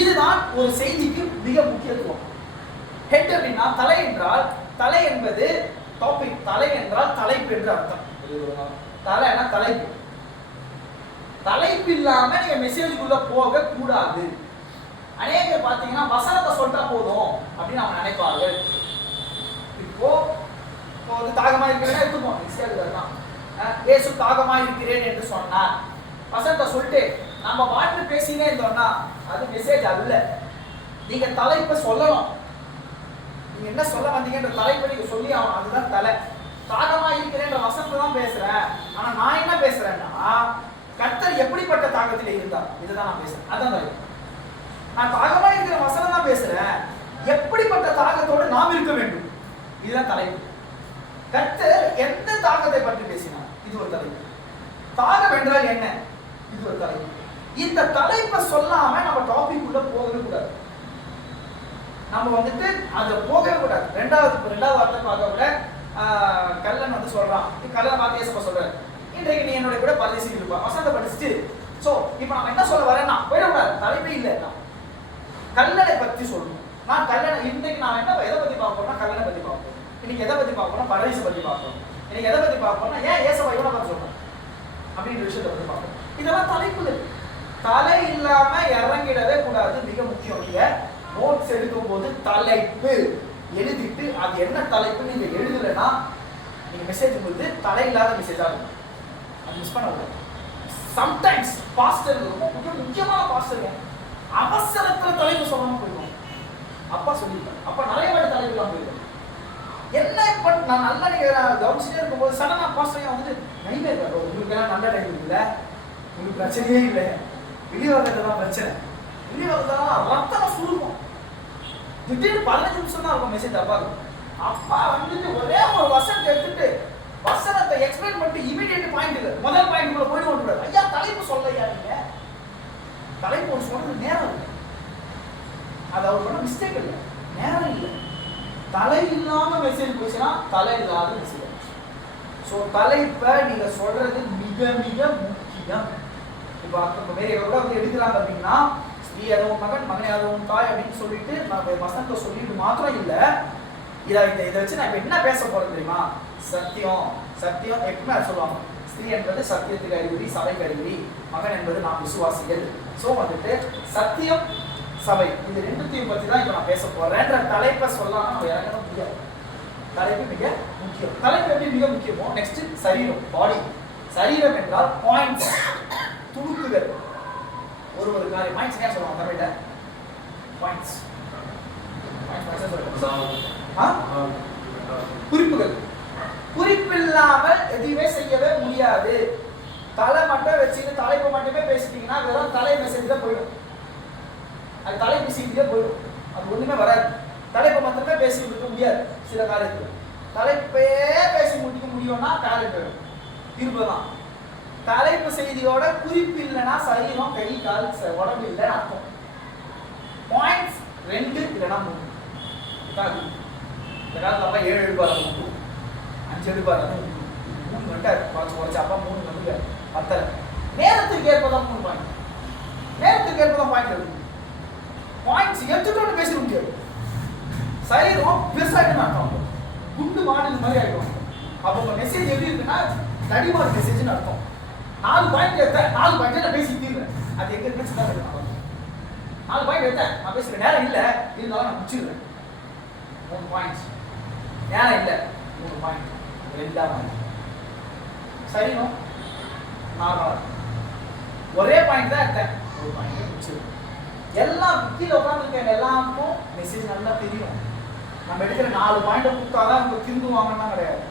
இதுதான் ஒரு செய்திக்கு மிக முக்கியத்துவம். ஹெட் அப்படின்னா தலை என்றால், தலை என்பது டாபிக், தலை என்றால் தலைப்பு என்று அர்த்தம். தலைனா தலைப்பு. தலைப்பு இல்லாம நீங்க மெசேஜுக்குள்ள போக கூடாது. அநேகர் பாத்தீங்கன்னா வசனத்தை சொல்லிட்டா போதும் அப்படின்னு அவங்க நினைப்பாங்க. இப்போ வந்து தாகமா இருக்கிறேன்னா எடுத்துப்போம், ஈஸியாக இயேசு தாகமா இருக்கிறேன் என்று சொன்னார். வசனத்தை சொல்லிட்டு நம்ம பாட்டு பேசினே இருந்தோம்னா அது மெசேஜ் அல்ல. நீங்க தலைப்பை சொல்லணும். நீங்க என்ன சொல்ல வந்தீங்கன்ற தலைப்பை நீங்க சொல்லி ஆகணும். அதுதான் தலை. தாகமா இருக்கிறேன்ற வசனத்தை தான் பேசுறேன். ஆனா நான் என்ன பேசுறேன்னா, கர்த்தர் எப்படிப்பட்ட தாகத்தில் இருந்தார் இதுதான் நான் பேசுறேன். அதான் தலைப்பு. நான் தாகமா இருக்கிற வசனம் தான் பேசுறேன். எப்படிப்பட்ட தாகத்தோடு நாம் இருக்க வேண்டும் இதுதான் தலைப்பு. கர்த்தர் எந்த தாகத்தை பற்றி பேசினார் இது ஒரு தலைப்பு. தாகம் என்றால் என்ன இது ஒரு தலைப்பு. இந்த தலைப்பை சொல்லாம நம்ம டாபிக் உள்ள போகவே கூடாது. நம்ம வந்துட்டு அதை போகவே கூடாது. ரெண்டாவது வார்த்தை பார்க்க கூட கல்லன் வந்து சொல்றான். கல்லன் பார்த்து ஏசப்பா சொல்றாரு, இன்றைக்கு நீ என்னோட கூட பரதேசிக்கு இருப்பா வசனத்தை படிச்சுட்டு. சோ இப்போ நம்ம என்ன சொல்ல வரேன்னா போயிடக்கூடாது. தலைப்பே இல்லை. கல்லனை பத்தி சொல்லணும். நான் கல்லனை இன்றைக்கு நான் என்ன எதை பத்தி பார்ப்போம்னா கல்லனை பத்தி பார்ப்போம். இன்னைக்கு எதை பத்தி பார்ப்போம்னா பரதேசை பத்தி பார்ப்போம். இன்னைக்கு எதை பத்தி பார்ப்போம்னா ஏன் ஏசப்பா இவனை பார்த்து சொல்றேன் அப்படின்ற விஷயத்தை பத்தி பார்ப்போம். இதெல்லாம் தலைப்புகள். தலை இல்லாம இறங்கிடவே கூடாது. மிக முக்கியம். நீங்க நோட்ஸ் எடுக்கும் போது தலைப்பு எழுதிட்டு அது என்ன தலைப்பு நீங்க எழுதலைன்னா நீங்க மெசேஜ் உங்களுக்கு தலை இல்லாத மெசேஜா இருக்கும். அது மிஸ் பண்ணக்கூடாது. சம்டைம்ஸ் பாஸ்டர் ரொம்ப முக்கியமான பாஸ்டர் அவசரத்துல தலைப்பு சொல்லாம போயிடுவோம். அப்பா சொல்லியிருக்காரு. அப்பா நிறைய வாட்டி தலைப்பு இல்லாம போயிடுவோம். என்ன இப்ப நான் நல்லா நீங்க கவனிச்சுட்டே இருக்கும்போது சடனா பாஸ்டர் வந்துட்டு நைமே இருக்காரு. உங்களுக்கு எல்லாம் நல்ல டைம் இல்லை, உங்களுக்கு பிரச்சனையே இல்லை, வெளிவாகத்தை தான் பிரச்சனை. வெளிவாகத்தான் ரத்தம் சுருக்கும். திடீர்னு 15 நிமிஷம் தான் இருக்கும் மெசேஜ். அப்பா வந்துட்டு ஒரே ஒரு வசனத்தை எடுத்துட்டு வசனத்தை எக்ஸ்பிளைன் பண்ணிட்டு இமீடியட் பாயிண்ட் இல்லை, முதல் பாயிண்ட் உள்ள போயிட்டு வந்துடுறாரு. ஐயா தலைப்பு சொல்லையா நீங்க, தலைப்பு ஒரு சொல்றது நேரம் இல்லை. அது அவர் பண்ண மிஸ்டேக் இல்லை, நேரம் இல்லை. தலை இல்லாம மெசேஜ் போச்சுன்னா தலை இல்லாத மெசேஜ். ஸோ தலைப்பை நீங்க சொல்றது மிக மிக முக்கியம். இப்போ வேற கூட வந்து எடுக்கிறாங்க அப்படின்னா ஸ்ரீ அதுவும் மகன், மகனே அதுவும் தாய் அப்படின்னு சொல்லிட்டு நான் வசனத்தை சொல்லிட்டு மாத்திரம் இல்லை. இதை வச்சு நான் இப்போ என்ன பேச போறேன் தெரியுமா? சத்தியம். சத்தியம் எப்பவுமே சொல்லுவாங்க. ஸ்ரீ என்பது சத்தியத்துக்கு அறிகுறி, சபைக்கு அறிகுறி. மகன் என்பது நாம் விசுவாசிகள். ஸோ வந்துட்டு சத்தியம், சபை, இது ரெண்டுத்தையும் பற்றி தான் இப்போ நான் பேச போறேன்ற தலைப்பை சொல்லாம நம்ம இறங்க முடியாது. தலைப்பு மிக முக்கியம். தலைப்பு எப்படி மிக முக்கியமோ நெக்ஸ்ட் சரீரம், பாடி. சரீரம் என்றால் பாயிண்ட்ஸ், துணுக்குகள். ஒரு காரியம் பாயிண்ட்ஸ் ஏன் சொல்லுவாங்க தமிழ்ல? பாயிண்ட்ஸ் குறிப்புகள். குறிப்பில்லாமல் எதுவுமே செய்யவே முடியாது. தலை மட்டும் வச்சுட்டு தலைப்பு மட்டுமே பேசிட்டீங்கன்னா வெறும் தலை மெசேஜ் தான் போயிடும். அது தலைப்பு செய்தியே போயிடும். அது ஒண்ணுமே வராது. தலைப்பை மட்டுமே பேசி முடிக்க முடியாது. சில காரியத்தில் தலைப்பே பேசி முடிக்க முடியும்னா காரியம் போயிடும். இருப்பதான் தலைப்பு செய்தியோட குறிப்பு இல்லைன்னா சரீரம், கை, கால், உடம்பு இல்லைன்னு அர்த்தம். பாயிண்ட்ஸ் 2 இல்லைன்னா 3. இந்த காலத்துல அப்பா 7 எடுப்பாரு, 5 எடுப்பாரு, 3 கண்டாரு குறைச்சு அப்பா 3 வந்து 10. நேரத்துக்கு ஏற்பதான் 3 பாயிண்ட். நேரத்துக்கு ஏற்பதான் பாயிண்ட் இருக்கு. பாயிண்ட்ஸ் எடுத்துட்டு பேச முடியாது. சரீரம் பெருசாகிட்டு அர்த்தம். குண்டு மாடல் மாதிரி ஆகிடும். அப்போ உங்க மெசேஜ் எப்படி இருக்குன்னா தடிமாடு மெசேஜ்னு அர்த்தம். 4 பாயிண்ட் எடுத்தேன், 4 பாயிண்ட் நான் பேசி தீர்றேன். அது எங்க இருக்கு தான் இருக்கு. 4 பாயிண்ட் எடுத்தேன், நான் பேசுற நேரம் இல்லை, இருந்தாலும் நான் முடிச்சிடுறேன். 3 பாயிண்ட்ஸ். நேரம் இல்லை, 3 பாயிண்ட். 2 பாயிண்ட். சரீரம் நார்மலா ஒரே பாயிண்ட் தான் எடுத்தேன், 1 பாயிண்ட் முடிச்சிடுறேன். எல்லாம் கீழே உட்காந்துருக்கேன். எல்லாருக்கும் மெசேஜ் நல்லா தெரியும். நம்ம எடுக்கிற 4 பாயிண்ட் கொடுத்தாதான் அவங்க திருந்துவாங்கன்னா கிடையாது.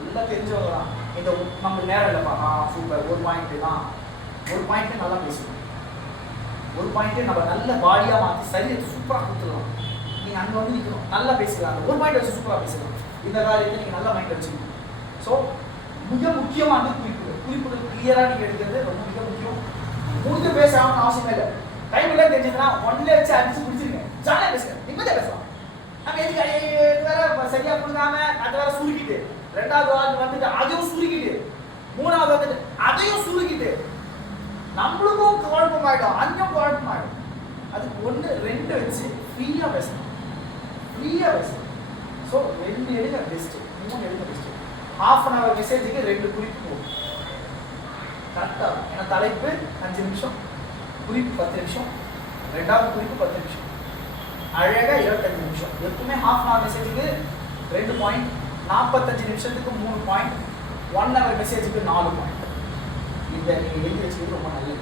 எல்லாம் தெரிஞ்சவங்க தான். இந்த நம்ம நேரம் இல்லைப்பா, சூப்பர், 1 பாயிண்ட் தான். 1 பாயிண்ட் நல்லா பேசணும். 1 பாயிண்ட் நம்ம நல்ல பாடியாக மாற்றி சரீரத்தை சூப்பராக கொடுத்துடலாம். நீங்கள் அங்கே வந்து நிற்கணும், நல்லா பேசிக்கலாம். 1 பாயிண்ட் வச்சு சூப்பராக பேசலாம். இந்த காரியத்தை நீங்கள் நல்லா மைண்ட் வச்சுக்கணும். ஸோ மிக முக்கியமான குறிப்புகள் கிளியராக நீங்கள் எடுக்கிறது ரொம்ப மிக முக்கியம். முடிஞ்சு பேச ஆகணும்னு அவசியமே இல்லை. டைம் எல்லாம் தெரிஞ்சதுன்னா 1 வச்சு அடிச்சு பிடிச்சிருங்க. ஜாலியா பேசுங்க, நிம்மதியா பேசலாம். நம்ம எதுக்கு வேற சரியா கொடுக்காம அது வேற சுருக்கிட்டு, ரெண்டாவது ஆள் வந்துட்டு அதையும் சுருக்கிட்டு, மூணாவது வந்துட்டு அதையும் சுருக்கிட்டு நம்மளுக்கும் குழப்பமாயிடும், அங்கேயும் குழப்பமாயிடும். அதுக்கு 1 2 வச்சு ஃப்ரீயா பேசணும், ஃப்ரீயா பேசணும். ஸோ 2 எடுங்க பெஸ்ட், 3 எடுங்க பெஸ்ட். ½ அன் ஹவர் மெசேஜுக்கு 2 குறிப்பு போகும் கரெக்டாக. ஏன்னா தலைப்பு 5 நிமிஷம், குறிப்பு 10 நிமிஷம், ரெண்டாவது குறிப்பு 10 நிமிஷம், அழகாக 25 நிமிஷம். எப்பவுமே ½ அன் ஹவர் மெசேஜுக்கு 2 பாயிண்ட், 45 நிமிஷத்துக்கு 3 பாயிண்ட், 1 ஹவர் மெசேஜுக்கு 4 பாயிண்ட். இதை நீங்கள் எழுதி வச்சுக்கிறது ரொம்ப நல்லது.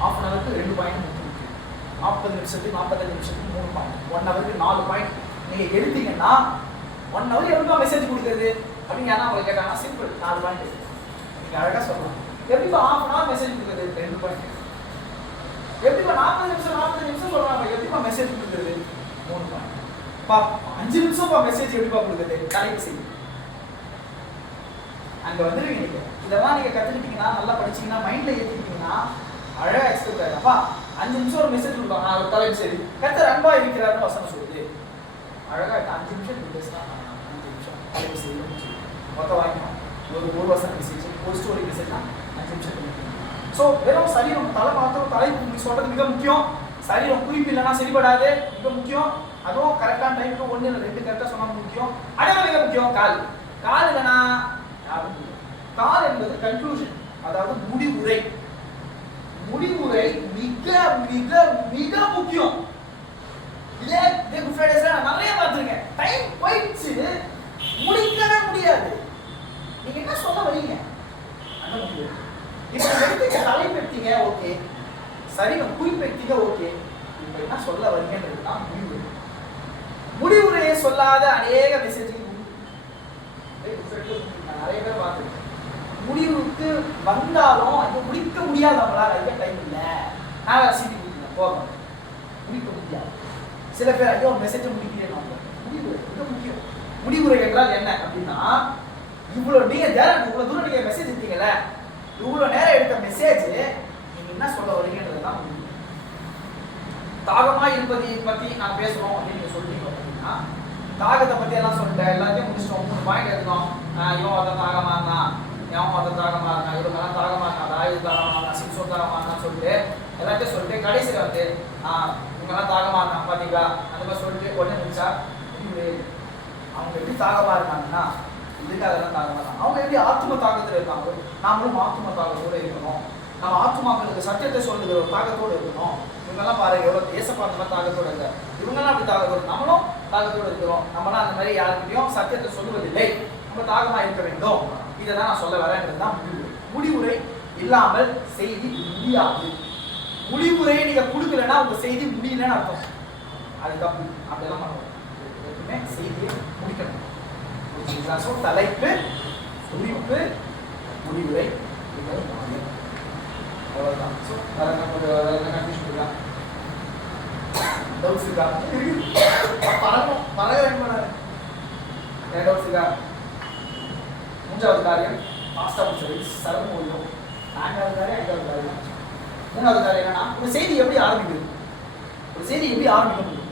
½ அன் ஹவருக்கு 2 பாயிண்ட் முக்கியம், 40 நிமிஷத்துக்கு 45 நிமிஷத்துக்கு 3 பாயிண்ட், 1 ஹவருக்கு 4 பாயிண்ட். நீங்கள் எடுத்தீங்கன்னா 1 ஹவர் எவ்வளோ மெசேஜ் கொடுக்குறது அப்படின்னு யாரா அவங்க கேட்டாங்கன்னா சிம்பிள் 4 பாயிண்ட் நீங்கள் அழகாக சொல்லலாம். எப்படிப்பா ½ அன் ஹவர் மெசேஜ் கொடுக்குறது 2 பாயிண்ட், எப்படிப்பா 40 நிமிஷம் சொல்கிறாங்க எப்படிப்பா மெசேஜ் கொடுக்குறது 3 பாயிண்ட், 5 நிமிஷம் மெசேஜ் எப்படிப்பா கொடுக்குறது தலைப்பு செய்யும். அங்கே வந்துடுவீங்க. நீங்கள் இதெல்லாம் நீங்கள் கற்றுக்கிட்டீங்கன்னா, நல்லா படிச்சிங்கன்னா, மைண்டில் ஏற்றிக்கிட்டீங்கன்னா அழகாக எக்ஸ்பெக்ட் ஆகிடும்ப்பா. 5 நிமிஷம் ஒரு மெசேஜ் கொடுப்பாங்க, நான் ஒரு தலைப்பு சரி கர்த்தர் அன்பா இருக்கிறாருன்னு வசனம் சொல்லுது. அழகாக 5 நிமிஷம் பேசினா 5 நிமிஷம் தலைப்பு செய்யணும். மொத்தம் வாங்கிக்கணும். ஒரு வசனம் மெசேஜ், ஒரு ஸ்டோரி மெசேஜ்னா 5 நிமிஷம். ஸோ வெறும் சரீரம் தலை மாத்திரம் தலைப்பு சொல்கிறது மிக முக்கியம். சரீரம் குறிப்பு இல்லைன்னா சரிபடாது, மிக முக்கியம். அதுவும் கரெக்டான டைமுக்கு 1 இல்லை 2 கரெக்டாக சொன்னால் முக்கியம். அடையாளம் மிக முக்கியம். கால் இல்லைன்னா யாரும் இல்லை. கால் என்பது கன்க்ளூஷன், அதாவது முடிவுரை. முடிவுரை மிக மிக மிக முக்கியம். இதே குட் ஃப்ரைடேஸ்ல நான் நிறைய பார்த்துருக்கேன். டைம் போயிடுச்சு, முடிக்கவே முடியாது. நீங்க என்ன சொல்ல வரீங்க அந்த முடிவு. இப்போ எடுத்தீங்க தலைப்பு எடுத்தீங்க, ஓகே. சரீரம் குறிப்பு எடுத்தீங்க, ஓகே. இப்போ என்ன சொல்ல வரீங்கன்றது தான் முடிவுரை. முடிவுரையை சொல்லாத அநேக மெசேஜ் நிறைய பேர் பார்த்துருக்கேன். முடிவுக்கு வந்தாலும் அது முடிக்க முடியாது, அவங்களால ஐயோ டைம் இல்லை, நான் சீட்டி முடிக்கல போகணும், முடிக்க முடியாது. சில பேர் ஐயோ மெசேஜை முடிக்கிறேன். முடிவுரை மிக முக்கியம். முடிவுரை என்றால் என்ன அப்படின்னா, இவ்வளோ நீங்கள் இவ்வளோ தூரம் நீங்கள் மெசேஜ் எடுத்தீங்கல்ல, இவ்வளோ நேரம் எடுத்த மெசேஜ் நீங்கள் என்ன சொல்ல வரீங்கன்றது தான் முடிவு. தாகமாக இருப்பதை பற்றி நான் பேசுகிறோம் அப்படின்னு நீங்கள் சொல்லிட்டீங்க அப்படின்னா, தாகத்தை பற்றி எல்லாம் சொல்லிட்டேன், எல்லாத்தையும் முடிச்சிட்டோம், 3 பாயிண்ட் எடுத்தோம். இவன் ஒருத்தன் தாகமாக இருந்தான், எவன் ஒருத்தன் தாகமாக இருந்தான், இவங்கெல்லாம் தாகமாக இருந்தான், ஆயுத தாகமாக இருந்தான், சிம்சோன் தாகமாக இருந்தான்னு சொல்லிட்டு எல்லாத்தையும் சொல்லிட்டு கடைசியில் வந்து இவங்கெல்லாம் தாகமாக இருந்தான் பார்த்தீங்களா அந்த மாதிரி சொல்லிட்டு உடனே முடிச்சா முடிவு. அவங்க எப்படி தாகமாக இருந்தாங்கன்னா இதுக்கு அதெல்லாம் தாகமாக இருந்தாங்க. அவங்க எப்படி ஆத்ம தாகத்தில் இருக்காங்க, நாமளும் ஆத்ம தாகத்தோடு இருக்கணும். நம்ம ஆத்மாக்களுக்கு சத்தியத்தை சொல்லுகிற ஒரு தாகத்தோடு இருக்கணும். இவங்கெல்லாம் பாருங்க எவ்வளோ தேசப்பாத்தமா தாகத்தோடு இல்லை, இவங்கெல்லாம் அப்படி தாகத்தோடு, நம்மளும் தாகத்தோடு இருக்கிறோம். நம்மளாம் அந்த மாதிரி யாருக்கிட்டையும் சத்தியத்தை சொல்லுவதில்லை, நம்ம தாகமாக இருக்க வேண்டும். இதை தான் நான் சொல்ல வரேன்றது தான் முடிவுரை. முடிவுரை இல்லாமல் செய்தி முடியாது. முடிவுரையை நீங்க கொடுக்கலன்னா உங்க செய்தி முடியலன்னு அர்த்தம். அது தப்பு. அப்படியெல்லாம் பண்ணுவோம். எப்பவுமே செய்தியை முடிக்கணும். தலைப்பு, குறிப்பு, முடிவுரை, அவ்வளவுதான். மூன்றாவது காரியம் சரமோயம். 4வது காரியம், 5வது காரியம். 3வது காரியம் என்னன்னா, ஒரு செய்தி எப்படி ஆரம்பிக்குது, ஒரு செய்தி எப்படி ஆரம்பிக்க முடியும்.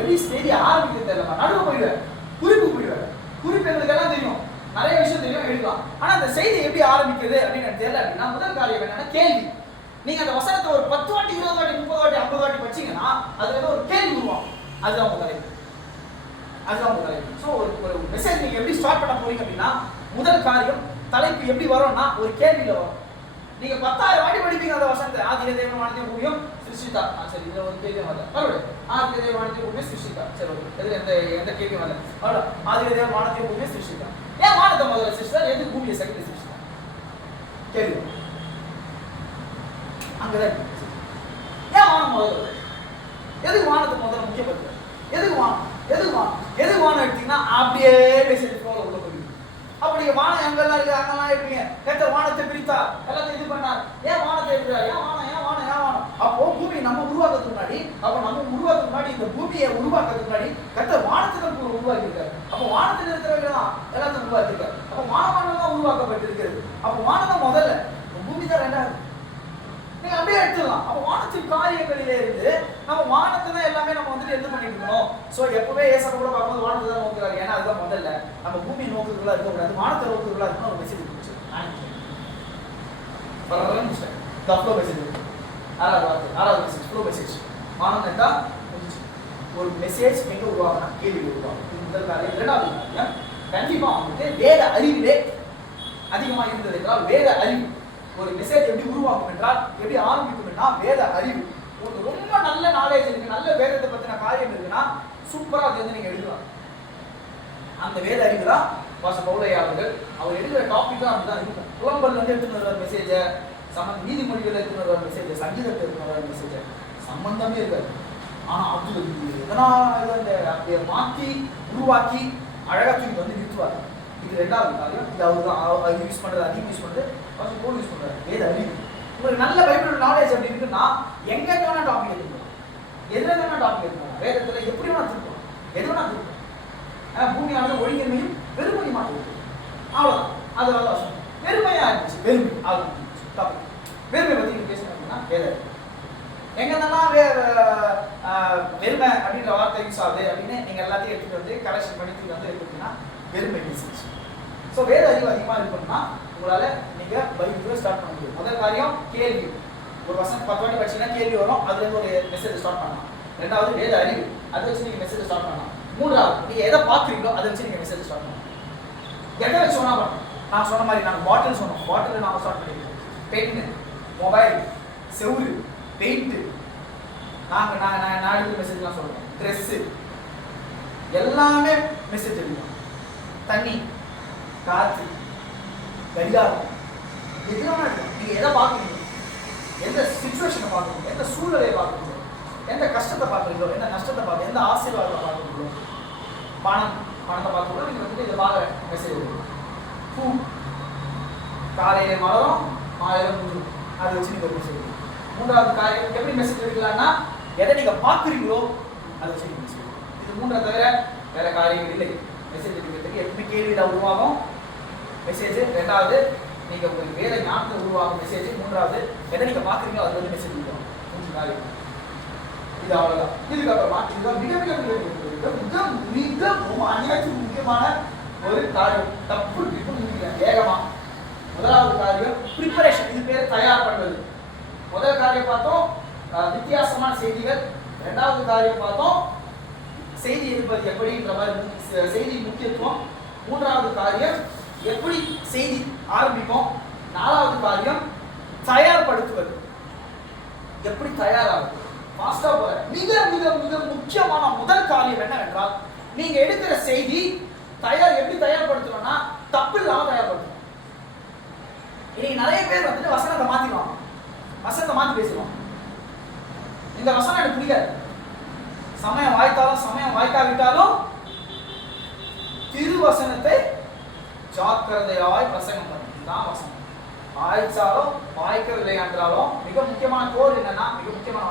எப்படி செய்தி ஆரம்பிக்கிறது தெரியல, நடுவு போயிடுவேன், குறிப்பு போயிடுவேன். குறிப்பு எங்களுக்கு எல்லாம் தெரியும், நிறைய விஷயம் தெரியும், எழுதலாம். ஆனா அந்த செய்தி எப்படி ஆரம்பிக்கிறது அப்படின்னு எனக்கு தெரியல அப்படின்னா, முதல் காரியம் என்னன்னா கேள்வி. நீங்க அந்த வசனத்தை ஒரு 10 வாட்டி 20 வாட்டி 30 வாட்டி 50 வாட்டி படிச்சீங்கன்னா அதுல ஏதோ ஒரு கேள்வி உருவாகும். அதுதான் உங்க தலைப்பு, அதுதான் உங்க தலைப்பு. ஸோ ஒரு மெசேஜ் நீங்க எப்படி ஸ்டார்ட் பண்ண போறீங்க அப்படின்னா, முதல் காரியம் தலைப்பு எப்படி வரும்னா ஒரு கேள்வியில வரும். நீங்க 10,000 வாட்டி படிப்பீங்க அந்த வசனத்தை, ஆதியிலே தேவன் வானத்தையும் பூமியும் சிருஷ்டித்தார். சரி, இதுல ஒரு கேள்வி வரல, மறுபடியும் ஆதியிலே தேவன் வானத்தையும் பூமியும் சிருஷ்டித்தார். சரி, இதுல எந்த கேள்வி வரல, மறுபடியும் ஆதியிலே தேவன் வானத்தையும் பூமியும் சிருஷ்டித்தார். ஏன் வானத்தை முதல்ல சிருஷ்டித்தார், எதுக்கு பூமியை செகண்ட் சிருஷ்டித்தார்? கேள்வி அங்கதான். ஏன் வானம் முதல்ல, எதுக்கு வானத்தை முதல்ல முக்கியப்படுத்த, எதுக்கு வானம், எதுக்கு வானம், எதுக்கு வானம் எடுத்தீங்கன்னா அப்படியே மெசேஜ் போல உள்ள போய் அப்படி வானம் எங்கெல்லாம் இருக்கு அங்கெல்லாம் இருப்பீங்க. கர்த்தர் வானத்தை பிரித்தார், எல்லாத்தையும் இது பண்ணார். ஏன் வானத்தை எடுக்கிறார், ஏன் வானம், ஏன் வானம், ஏன் வானம்? அப்போ பூமி நம்ம உருவாக்குறதுக்கு முன்னாடி, அப்போ நம்ம உருவாக்குறதுக்கு முன்னாடி, இந்த பூமியை உருவாக்குறதுக்கு முன்னாடி கர்த்தர் வானத்தை உருவாக்கி இருக்காரு. அப்போ வானத்தில் இருக்கிறவங்க தான் எல்லாத்தையும் உருவாக்கி இருக்காரு. அப்போ வானமானது தான் உருவாக்கப்பட்டிருக்கிறது. அப்போ வானம் தான் முதல்ல, பூமி தான் ரெண்டாவது. நீங்க அப்படியே எடுத்துடலாம். அப்போ வானத்தின் காரியங்களிலே இருந்து நம்ம வானத்தை தான் எல்லாமே நம்ம வந்துட்டு என்ன பண்ணிட்டு இருக்கணும். ஸோ எப்பவுமே ஏசப்ப கூட பார்க்கும்போது வானத்தை தான் நோக்குறாரு. ஏன்னா அதுதான் முதல்ல நம்ம பூமி நோக்குறதுலாம் இருக்கக்கூடாது, வானத்தை நோக்குறதுலாம் இருக்கணும். ஒரு மெசேஜ் கொடுத்து ஃப்ளோ மெசேஜ் ஆறாவது மெசேஜ் ஃப்ளோ மெசேஜ். வானம் நட்டா ஒரு மெசேஜ் எங்க உருவாகுனா கேள்வி உருவாகும். இது முதல் காரியம். இரண்டாவது காரியம் கண்டிப்பா வந்துட்டு வேத அறிவிலே அதிகமாக இருந்தது என்றால் வேத அறிவு. ஒரு மெசேஜ் எப்படி உருவாகும் என்றால் எப்படி ஆரம்பிக்கும் என்றால் வேத அறிவு. உங்களுக்கு ரொம்ப நல்ல நாலேஜ் இருக்கு, நல்ல வேதத்தை பத்தின காரியம் இருக்குன்னா சூப்பரா அது வந்து நீங்க எழுதலாம். அந்த வேத அறிவு தான் பவுலையாளர்கள் அவர் எழுதுகிற டாபிக் தான் அப்படிதான் இருக்கும். புலம்பல் வந்து எடுத்துன்னு வருவார் மெசேஜை, நீதிமொழிகள் எடுத்துன்னு வருவார் மெசேஜை, சங்கீதத்தை எடுத்துன்னு வருவார் மெசேஜை, சம்பந்தமே இருக்காது. ஆனா அது எதனா அப்படியே மாற்றி உருவாக்கி அழகா தூக்கி வந்து நிறுத்துவார். இது ரெண்டாவது காரியம். இது அவர் தான் யூஸ் பண்றது, அதிகம் யூஸ் பண்றது, ஃபர்ஸ்ட் யூஸ் பண்றாரு வேத அறிவு. உங்களுக்கு நல்ல பைபிள் நாலேஜ் அப்படி இருக்குன்னா எங்க வேணா டாபிக் எடுத்துக்கலாம், எதுல வேணா டாபிக் எடுத்துக்கலாம், வேதத்துல எப்படி வேணா திருப்பலாம், எது வேணா திருப்பலாம். பூமியானது ஒழுங்கின்மையும் வெறுமையுமா இருக்கு, அவ்வளவுதான். அது வருஷம் வெறுமையா இருந்துச்சு, வெறுமை டாபிக். வெறுமை பத்தி நீங்க பேசணும்னா வேத எங்கெல்லாம் வெறுமை அப்படின்ற வார்த்தை யூஸ் ஆகுது அப்படின்னு நீங்க எல்லாத்தையும் எடுத்துட்டு வந்து கலெக்ஷன் பண்ணி வந்து எடுத்துட்டீங்கன்னா வெறுமை மெசேஜ். ஸோ வேத அறிவு அதிகமாக இருக்கணும்னா உங்களால நீங்க பைபிள் ஸ்டார்ட் பண்ண முடியும். முதல் காரியம் கேள்வி. ஒரு வருஷம் 10 வாட்டி படிச்சீங்கன்னா கேள்வி வரும், அதுல இருந்து ஒரு மெசேஜ் ஸ்டார்ட் பண்ணலாம். ரெண்டாவது வேத அறிவு, அதை வச்சு நீங்க மெசேஜ் ஸ்டார்ட் பண்ணலாம். மூன்றாவது நீங்க எதை பார்க்குறீங்களோ அதை வச்சு நீங்க மெசேஜ் ஸ்டார்ட் பண்ணலாம். எதை வச்சு வேணா பண்ணலாம். நான் சொன்ன மாதிரி நாங்கள் பாட்டில் சொன்னோம், பாட்டில் நாங்கள் ஸ்டார்ட் பண்ணிருக்கோம். பென்னு, மொபைல், செவுரு, பெயிண்ட், நான் எடுத்து மெசேஜ்லாம் சொல்றேன். ட்ரெஸ்ஸு எல்லாமே மெசேஜ் எடுக்கலாம். தண்ணி, காற்று, கடிகாரம், எதுவும் நீங்க எதை பார்க்குறீங்க, எந்த சிச்சுவேஷனை பார்க்குறீங்க, எந்த சூழ்நிலையை பார்க்குறீங்க, எந்த கஷ்டத்தை பார்க்குறீங்களோ, எந்த நஷ்டத்தை பார்க்குறீங்க, எந்த ஆசீர்வாதத்தை பார்க்குறீங்களோ, பணத்தை பார்க்குறோம் நீங்க வந்துட்டு இதை பார்க்குற மெசேஜ் எடுக்கலாம். பூ காலையில மலரும் மாலையில முடியும், அதை வச்சு நீங்க மெசேஜ் எடுக்கலாம். மூன்றாவது காரியம் எப்படி மெசேஜ் எடுக்கலாம்னா எதை நீங்க பார்க்குறீங்களோ அதை வச்சு நீங்க மெசேஜ் எடுக்கலாம். இது மூன்றாவது தவிர வேற காரியங்கள் இல்லை. மெசேஜ் எடுக்கிறதுக்கு எப்பவுமே கேள்வியில உருவாகும் மெசேஜ். ரெண்டாவது நீங்க உங்களுக்கு வேற ஞானத்தை உருவாகும் மெசேஜ். மூன்றாவது எதை நீங்க பாக்குறீங்களோ அது வந்து மெசேஜ் கொடுக்கும். மூன்று காரியம் இது அவ்வளவுதான். இதுக்கப்புறமா இதுதான் மிக மிக மிக ரொம்ப அநியாயத்துக்கு முக்கியமான ஒரு காரியம். தப்பு வேகமா முதலாவது காரியம் ப்ரிப்பரேஷன். இது பேர் தயார் பண்ணுவது. முதல் காரியம் பார்த்தோம் வித்தியாசமான செய்திகள். இரண்டாவது காரியம் பார்த்தோம் செய்தி இருப்பது எப்படின்ற மாதிரி செய்தி முக்கியத்துவம். மூன்றாவது காரியம் எப்படி செய்தி ஆரம்பிக்கும். நாலாவது காரியம் தயார்படுத்துவது, எப்படி தயாராகும். ஃபாஸ்டா போற மிக மிக மிக முக்கியமான முதல் காரியம் என்னவென்றால் நீங்க எடுக்கிற செய்தி எப்படி தயார்படுத்தணும்னா தப்பு இல்லாம தயார்படுத்தணும். இன்னைக்கு நிறைய பேர் வந்துட்டு வசனத்தை மாத்திடுவாங்க, வசனத்தை மாத்தி பேசுவாங்க. இந்த வசனம் எனக்கு பிடிக்காது, சமயம் வாய்த்தாலும் சமயம் வாய்க்காவிட்டாலும் திருவசனத்தை ஜாக்கிரதையாய் பிரசங்கம் பண்ணுதான் வசனம். வாய்ச்சாலும் வாய்க்கவில்லை என்றாலும் மிக முக்கியமான கோர் என்னன்னா, மிக முக்கியமான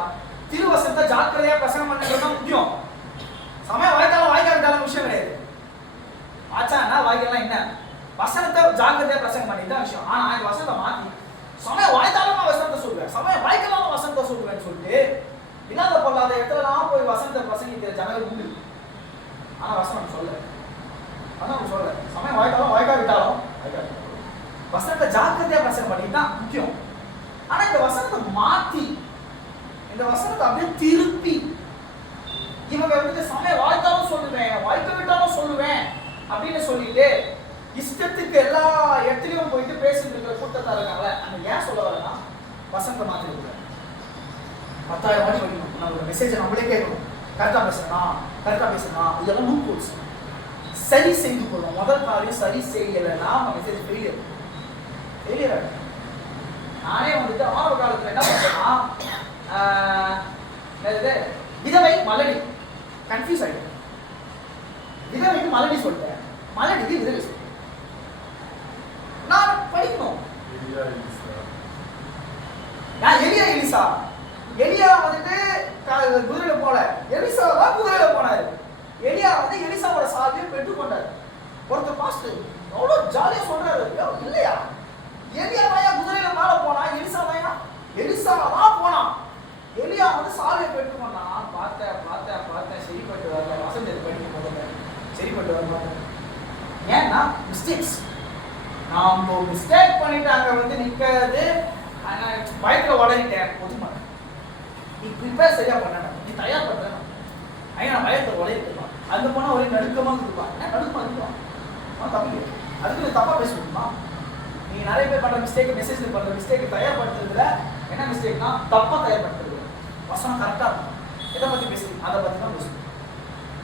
திருவசனத்தை ஜாக்கிரதையா பிரசங்கம் பண்ணுறது தான் முக்கியம். சமயம் வாய்த்தாலும் வாய்க்காவிட்டாலும் விஷயம் கிடையாது. ஆச்சானா வாய்க்கலாம் என்ன, வசனத்தை ஜாக்கிரதையா பிரசங்கம் பண்ணிதான் விஷயம். ஆனா இந்த வசனத்தை மாத்தி சமயம் வாய்த்தாலும் வசனத்தை சொல்லுவேன், சமயம் வாய்க்கலாம் வசனத்தை சொல்லுவேன்னு சொல்லிட்டு இல்லாத பொல்லாத இடத்துலலாம் போய் வசனத்தை பிரசங்கிக்கிற ஜனங்கள் உண்டு. ஆனா வசனம் சொல்ல சமயம் வாய்க்காலும் வாய்க்காவிட்டாலும் வசனத்தை ஜாக்கிரதையா பிரசங்கம் பண்ணிதான் முக்கியம். ஆனா இந்த வசனத்தை மாத்தி இந்த வசனத்தை அப்படியே திருப்பி இவங்க வந்து சமயம் வாய்த்தாலும் சொல்லுவேன் வாய்க்காவிட்டாலும் சொல்லுவேன் அப்படின்னு சொல்லிட்டு இஷ்டத்துக்கு எல்லா இடத்துலயும் போயிட்டு பேசிட்டு இருக்கிற கூட்டத்தா இருக்காங்களே, அங்க ஏன் சொல்ல வரேன்னா வசனத்தை மாத்தி இருக்கிறேன். 10,000 வாட்டி படிக்கணும், நம்மளோட மெசேஜை நம்மளே கேட்கணும். கரெக்டாக பேசணும் இதெல்லாம் லூப் ஹோல்ஸ். சரி செய்து கொள்ளும். முதல் காரியம் சரி செய்யலைன்னா நம்ம மெசேஜ் ஃபெயிலியர் ஆகிடும். நானே வந்துட்டு ஆரம்ப காலத்தில் என்ன பண்ணுறேன்னா விதவை மலடி கன்ஃபியூஸ் ஆகிடும். விதவைக்கு மலடி சொல்லிட்டேன், மலடிக்கு விதவை சொல்லிட்டேன். நான் படிக்கணும். எலிசா எலியா வந்துட்டு குதிரையில போல, எலிசா தான் குதிரையில போனாரு. எலியா வந்து எலிசாவோட சாவியை பெற்றுக்கொண்டாரு. ஒருத்தர் பாஸ்டர் அவ்வளவு ஜாலியா சொல்றாரு, இல்லையா எலியா வாயா குதிரையில மேல போனா, எலிசா வாயா எலிசாவா போனா. எலியா வந்து சாவியை பெற்றுக்கொண்டா. பார்த்தேன் சரிப்பட்டு வரல. வசந்தத்தை படிக்கும் போது சரிப்பட்டு வர மாட்டேன். ஏன்னா மிஸ்டேக்ஸ். நாம் மிஸ்டேக் பண்ணிட்டு அங்கே வந்து நிற்கிறது. பயத்தில் உடஞ்சிட்டேன் பொதுமாட்டேன். நீ ப்ரிப்பேர் சரியா பண்ணணும், நீ தயார் பண்ணுறேன். ஐயா நான் பயத்தை உடையிருப்பான். அந்த போனால் ஒரே நடுக்கமாக இருப்பான். ஏன் நடுக்கமாக இருப்பான்? அவன் தப்பு. அதுக்கு நீ தப்பாக பேச முடியுமா? நீங்கள் நிறைய பேர் பண்ணுற மிஸ்டேக், மெசேஜ் பண்ணுற மிஸ்டேக் தயார்படுத்துறதுல என்ன மிஸ்டேக்னா தப்பாக தயார்படுத்துறது. வசனம் கரெக்டாக இருக்கும். எதை பற்றி பேசுறீங்க? அதை பற்றி தான் பேசுறேன்.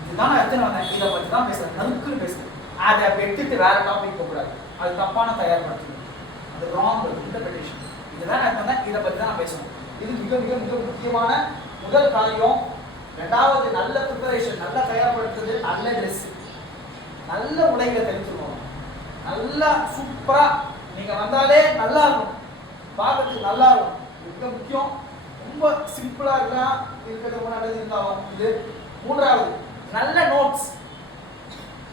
இதுதான் நான் எடுத்துன்னு வந்தேன். இதை பற்றி தான் பேசுகிறேன். நறுக்குன்னு பேசுகிறேன். அதை எடுத்துட்டு வேற டாபிக் போகக்கூடாது. அது தப்பான தயார்படுத்துறது. அது ராங் இன்டர்பிரேஷன். இதுதான் நான் வந்தேன். இதை பற்றி தான் நான் பேசணும். இது மிக மிக மிக முக்கியமான முதல் காரியம். ரெண்டாவது நல்ல ப்ரிப்பரேஷன், நல்லா தயார்படுத்துறது. நல்ல ட்ரெஸ், நல்ல உடைகளை தெரிஞ்சுக்கணும். நல்லா சூப்பரா நீங்க வந்தாலே நல்லா இருக்கும், பார்க்கறதுக்கு நல்லா இருக்கும். மிக முக்கியம். ரொம்ப சிம்பிளா இருக்கலாம் இருக்கிறது முன்னாடி இருந்தாலும். இது மூன்றாவது நல்ல நோட்ஸ்,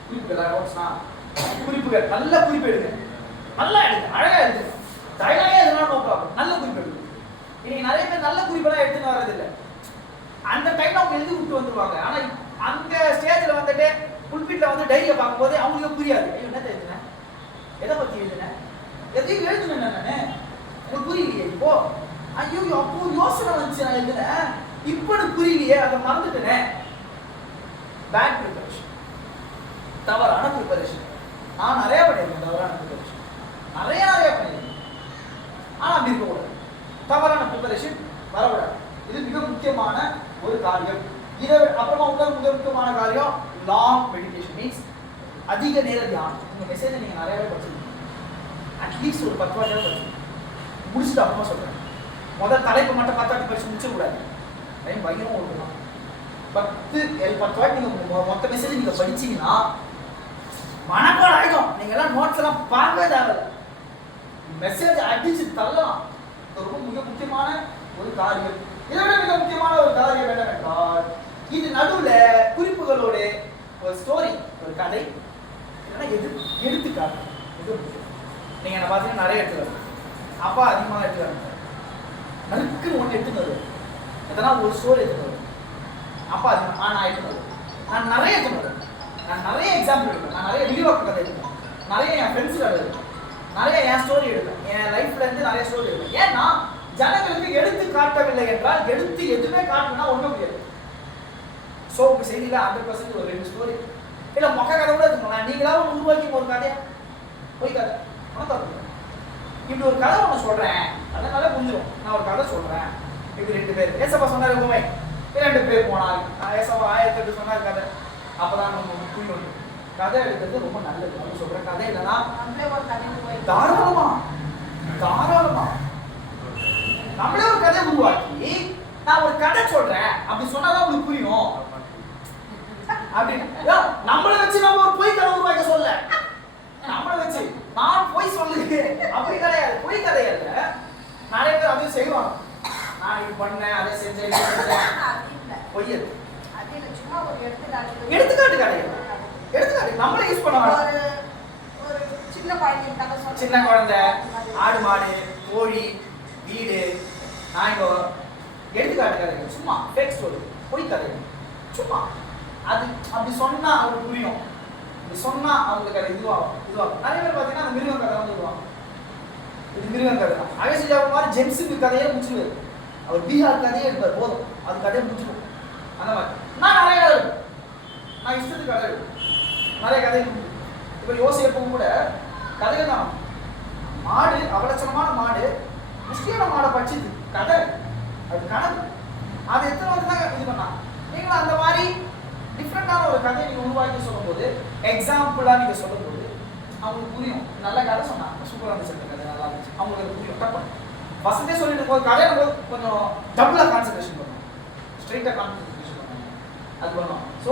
குறிப்புகள். நோட்ஸ்னா குறிப்புகள். நல்ல குறிப்பு எடுங்க, நல்லா எடுங்க, அழகா எடுங்க. டைலாகே எதுனா நோ ப்ராப்ளம். நல்ல குறிப்பு எடுங்க. இன்னைக்கு நிறைய பேர் நல்ல குறிப்பெல்லாம் எடுத்துன்னு வர்றதில்லை. அந்த டைம்ல அவங்க எழுதி விட்டு வந்துருவாங்க. ஆனா அந்த ஸ்டேஜ்ல வந்துட்டு புல்பிட்ல வந்து டைரியை பார்க்கும்போது அவங்களுக்கு புரியாது. ஐயோ என்ன எழுதுனேன், எதை பத்தி எழுதுனேன், எதையும் எழுதுனேன் நானு, எனக்கு புரியலையே. இப்போ ஐயோ அப்போ யோசனை வந்துச்சு நான் எழுதுனேன், இப்போ எனக்கு புரியலையே, அதை மறந்துட்டேனே. பேட் ப்ரிப்பரேஷன், தவறான ப்ரிப்பரேஷன். நான் நிறைய பண்ணியிருக்கேன் தவறான ப்ரிப்பரேஷன், நிறைய பண்ணியிருக்கேன். ஆனா அப்படி இருக்கக்கூடாது. தவறான ப்ரிப்பரேஷன் வரக்கூடாது. இது மிக முக்கியமான ஒரு காரியம். இதை அப்புறமா மிக முக்கியமான காரியம் லாங் மெடிடேஷன். மீன்ஸ் அதிக நேர தியானம். உங்க மெசேஜை நீங்க நிறையவே படிச்சிருக்கீங்க. அட்லீஸ்ட் ஒரு 10 வாட்டியாவது படிச்சிருக்கீங்க. முடிச்சுட்டு அப்புறமா சொல்றேன். முதல் தலைப்பு மட்டும் 10 வாட்டி படிச்சு முடிச்சிடக்கூடாது. டைம் பயங்கரமா ஓடுதான். 10 வாட்டி நீங்க மொத்த மெசேஜ் நீங்க படிச்சீங்கன்னா மனப்பாடம் ஆயிடும். நீங்க எல்லாம் நோட்ஸ் எல்லாம் பார்க்கவே தேவையில்லை. மெசேஜ் அடிச்சு தள்ளலாம். ரொம்ப மிக முக்கியமான ஒரு காரியம். இதை விட மிக முக்கியமான ஒரு காரியம் என்னவென்றால், இது நடுவுல குறிப்புகளோட ஒரு ஸ்டோரி, ஒரு கதை, எடுத்துக்காட்டு. நீங்க என்ன பார்த்தீங்கன்னா நிறைய எடுத்துக்காட்டு. அப்பா அதிகமாக எடுத்துக்காட்டு. நறுக்குன்னு ஒன்று எடுத்துனது எதனா ஒரு ஸ்டோரி எடுத்துனது. அப்பா அதிகமாக நான் எடுத்துனது. நான் நிறைய எடுத்துனது. நான் நிறைய எக்ஸாம்பிள் எடுப்பேன். நான் நிறைய விரிவாக்க கதை எடுப்பேன். நிறைய என் ஃப்ரெண்ட்ஸ் கதை எடுப்பேன். நிறைய என் ஸ்டோரி எடுப்பேன். என் லைஃப்ல இருந்து நிறைய ஸ்டோரி எடுப்பேன். ஏன்னா ஜனங்களுக்கு எடுத்து காட்டவில்லை என்றால், எடுத்து எதுவுமே காட்டணும்னா ஒன்றும் முடியாது. ஸோ உங்க செய்தியில 100% ஒரு 2 ஸ்டோரி இல்லை மொக்க கதை கூட எடுத்துக்கலாம். நீங்களா ஒன்று உருவாக்கி ஒரு கதையா போய் கதை இப்படி ஒரு கதை ஒன்று சொல்றேன், அதனால புரிஞ்சிடும். நான் ஒரு கதை சொல்றேன். இப்படி 2 பேர் ஏசப்பா சொன்னார் எப்பவுமே 2 பேர் போனார். ஏசப்பா 1008 சொன்னார் கதை. அப்பதான் நம்ம புரியும். கதை எடுக்கிறது ரொம்ப நல்லது. அப்படின்னு சொல்றேன். கதை இல்லைன்னா தாராளமா நம்மளே ஒரு கதை உருவாக்கி நான் ஒரு கதை சொல்றேன் அப்படி சொன்னாதான் உங்களுக்கு புரியும். அப்படின்னு நம்மளை வச்சு நம்ம ஒரு பொய் கதை உருவாக்க சொல்ல, நம்மளை வச்சு நான் பொய் சொல்லுங்க அப்படி கிடையாது. பொய் கதை இல்ல. நிறைய பேர் அதையும் செய்வாங்க. நான் இது பண்ணேன், அதை செஞ்சேன், பொய் அது. சும்மா ஒரு எடுத்துக்காட்டு கிடையாது. எடுத்துக்காட்டு நம்மளே யூஸ் பண்ணுவாங்க. ஒரு சின்ன குழந்தை, ஆடு மாடு, கோழி, வீடு, நாய்கோ, எடுத்துக்காட்டு கதைகள். சும்மா ஃபேக் ஸ்டோரி, பொய் கதைகள். சும்மா அது அப்படி சொன்னா அவங்களுக்கு புரியும். அப்படி சொன்னா அவங்களுக்கு அது இதுவாகும். நிறைய பேர் பார்த்தீங்கன்னா அந்த மிருகம் கதை வந்து வருவாங்க. இது மிருகம் கதை தான். அகசிஜாவு மாதிரி ஜெம்ஸுக்கு கதையே முடிச்சுடுவார். அவர் பீகார் கதையே எடுப்பார். போதும், அது கதையை முடிச்சுடும். அந்த மாதிரி நான் நிறைய கதை எடுப்பேன். நான் இஷ்டத்துக்கு கதை எடுப்பேன். நிறைய கதை. இப்போ யோசிப்பவும் கூட கதைகள் தான். மாடு, அவலட்சணமான மாடு முஸ்லீமான மாடை படிச்சது கதை. அது கனவு. அது எத்தனை வந்து தான் இது பண்ணாங்க. நீங்களும் அந்த மாதிரி டிஃப்ரெண்டான ஒரு கதையை நீங்கள் உருவாக்கி சொல்லும்போது, எக்ஸாம்பிளாக நீங்கள் சொல்லும்போது அவங்களுக்கு புரியும். நல்ல கதை சொன்னாங்க, சூப்பராக இருந்துச்சு, அந்த கதை நல்லா இருந்துச்சு, அவங்களுக்கு அது புரியும். டப்பு வசந்தே சொல்லிட்டு போது கதையை நம்ம கொஞ்சம் டபுளாக கான்சன்ட்ரேஷன் பண்ணணும், ஸ்ட்ரெயிட்டாக கான்சன்ட்ரேஷன் பண்ணணும். அது பண்ணணும். ஸோ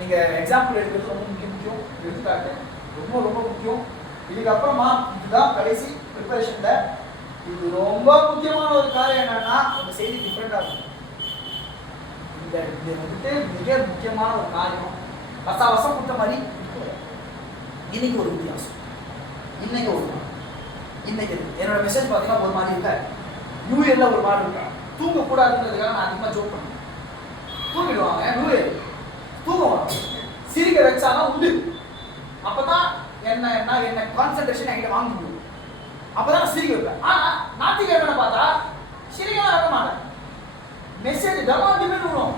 நீங்கள் எக்ஸாம்பிள் எடுக்கிறது ரொம்ப முக்கியம். எடுத்துக்காட்டு ரொம்ப ரொம்ப முக்கியம். இதுக்கப்புறமா இதுதான் கடைசி ப்ரிப்பரேஷனில். இது ரொம்ப முக்கியமான ஒரு காரியம் என்னன்னா, அந்த செய்தி டிஃப்ரெண்டாக இருக்கும். இது வந்துட்டு மிக முக்கியமான ஒரு காரியம். வருஷம் கொடுத்த மாதிரி இன்னைக்கு ஒரு வித்தியாசம். இன்னைக்கு ஒரு மாதிரி. இன்னைக்கு என்னோட மெசேஜ் பார்த்தீங்கன்னா ஒரு மாதிரி இருக்கா, நியூ இயர்ல ஒரு மாதிரி இருக்கா, தூங்கக்கூடாதுன்றதுக்காக நான் அதிகமாக ஜோக் பண்ணுவேன். தூங்கிடுவாங்க, தூங்குவாங்க, சிரிக்க வச்சாதான் உண்டு. அப்பதான் என்ன கான்சென்ட்ரேஷன் என்கிட்ட வாங்க முடியும். அப்பதான் நான் சிரிக்க வைப்பேன். ஆனா ஞாயிற்றுக்கிழமை பார்த்தா சிரிக்கலாம் இருக்க மாட்டேன். மெசேஜ் டமாண்டிமே விடும்.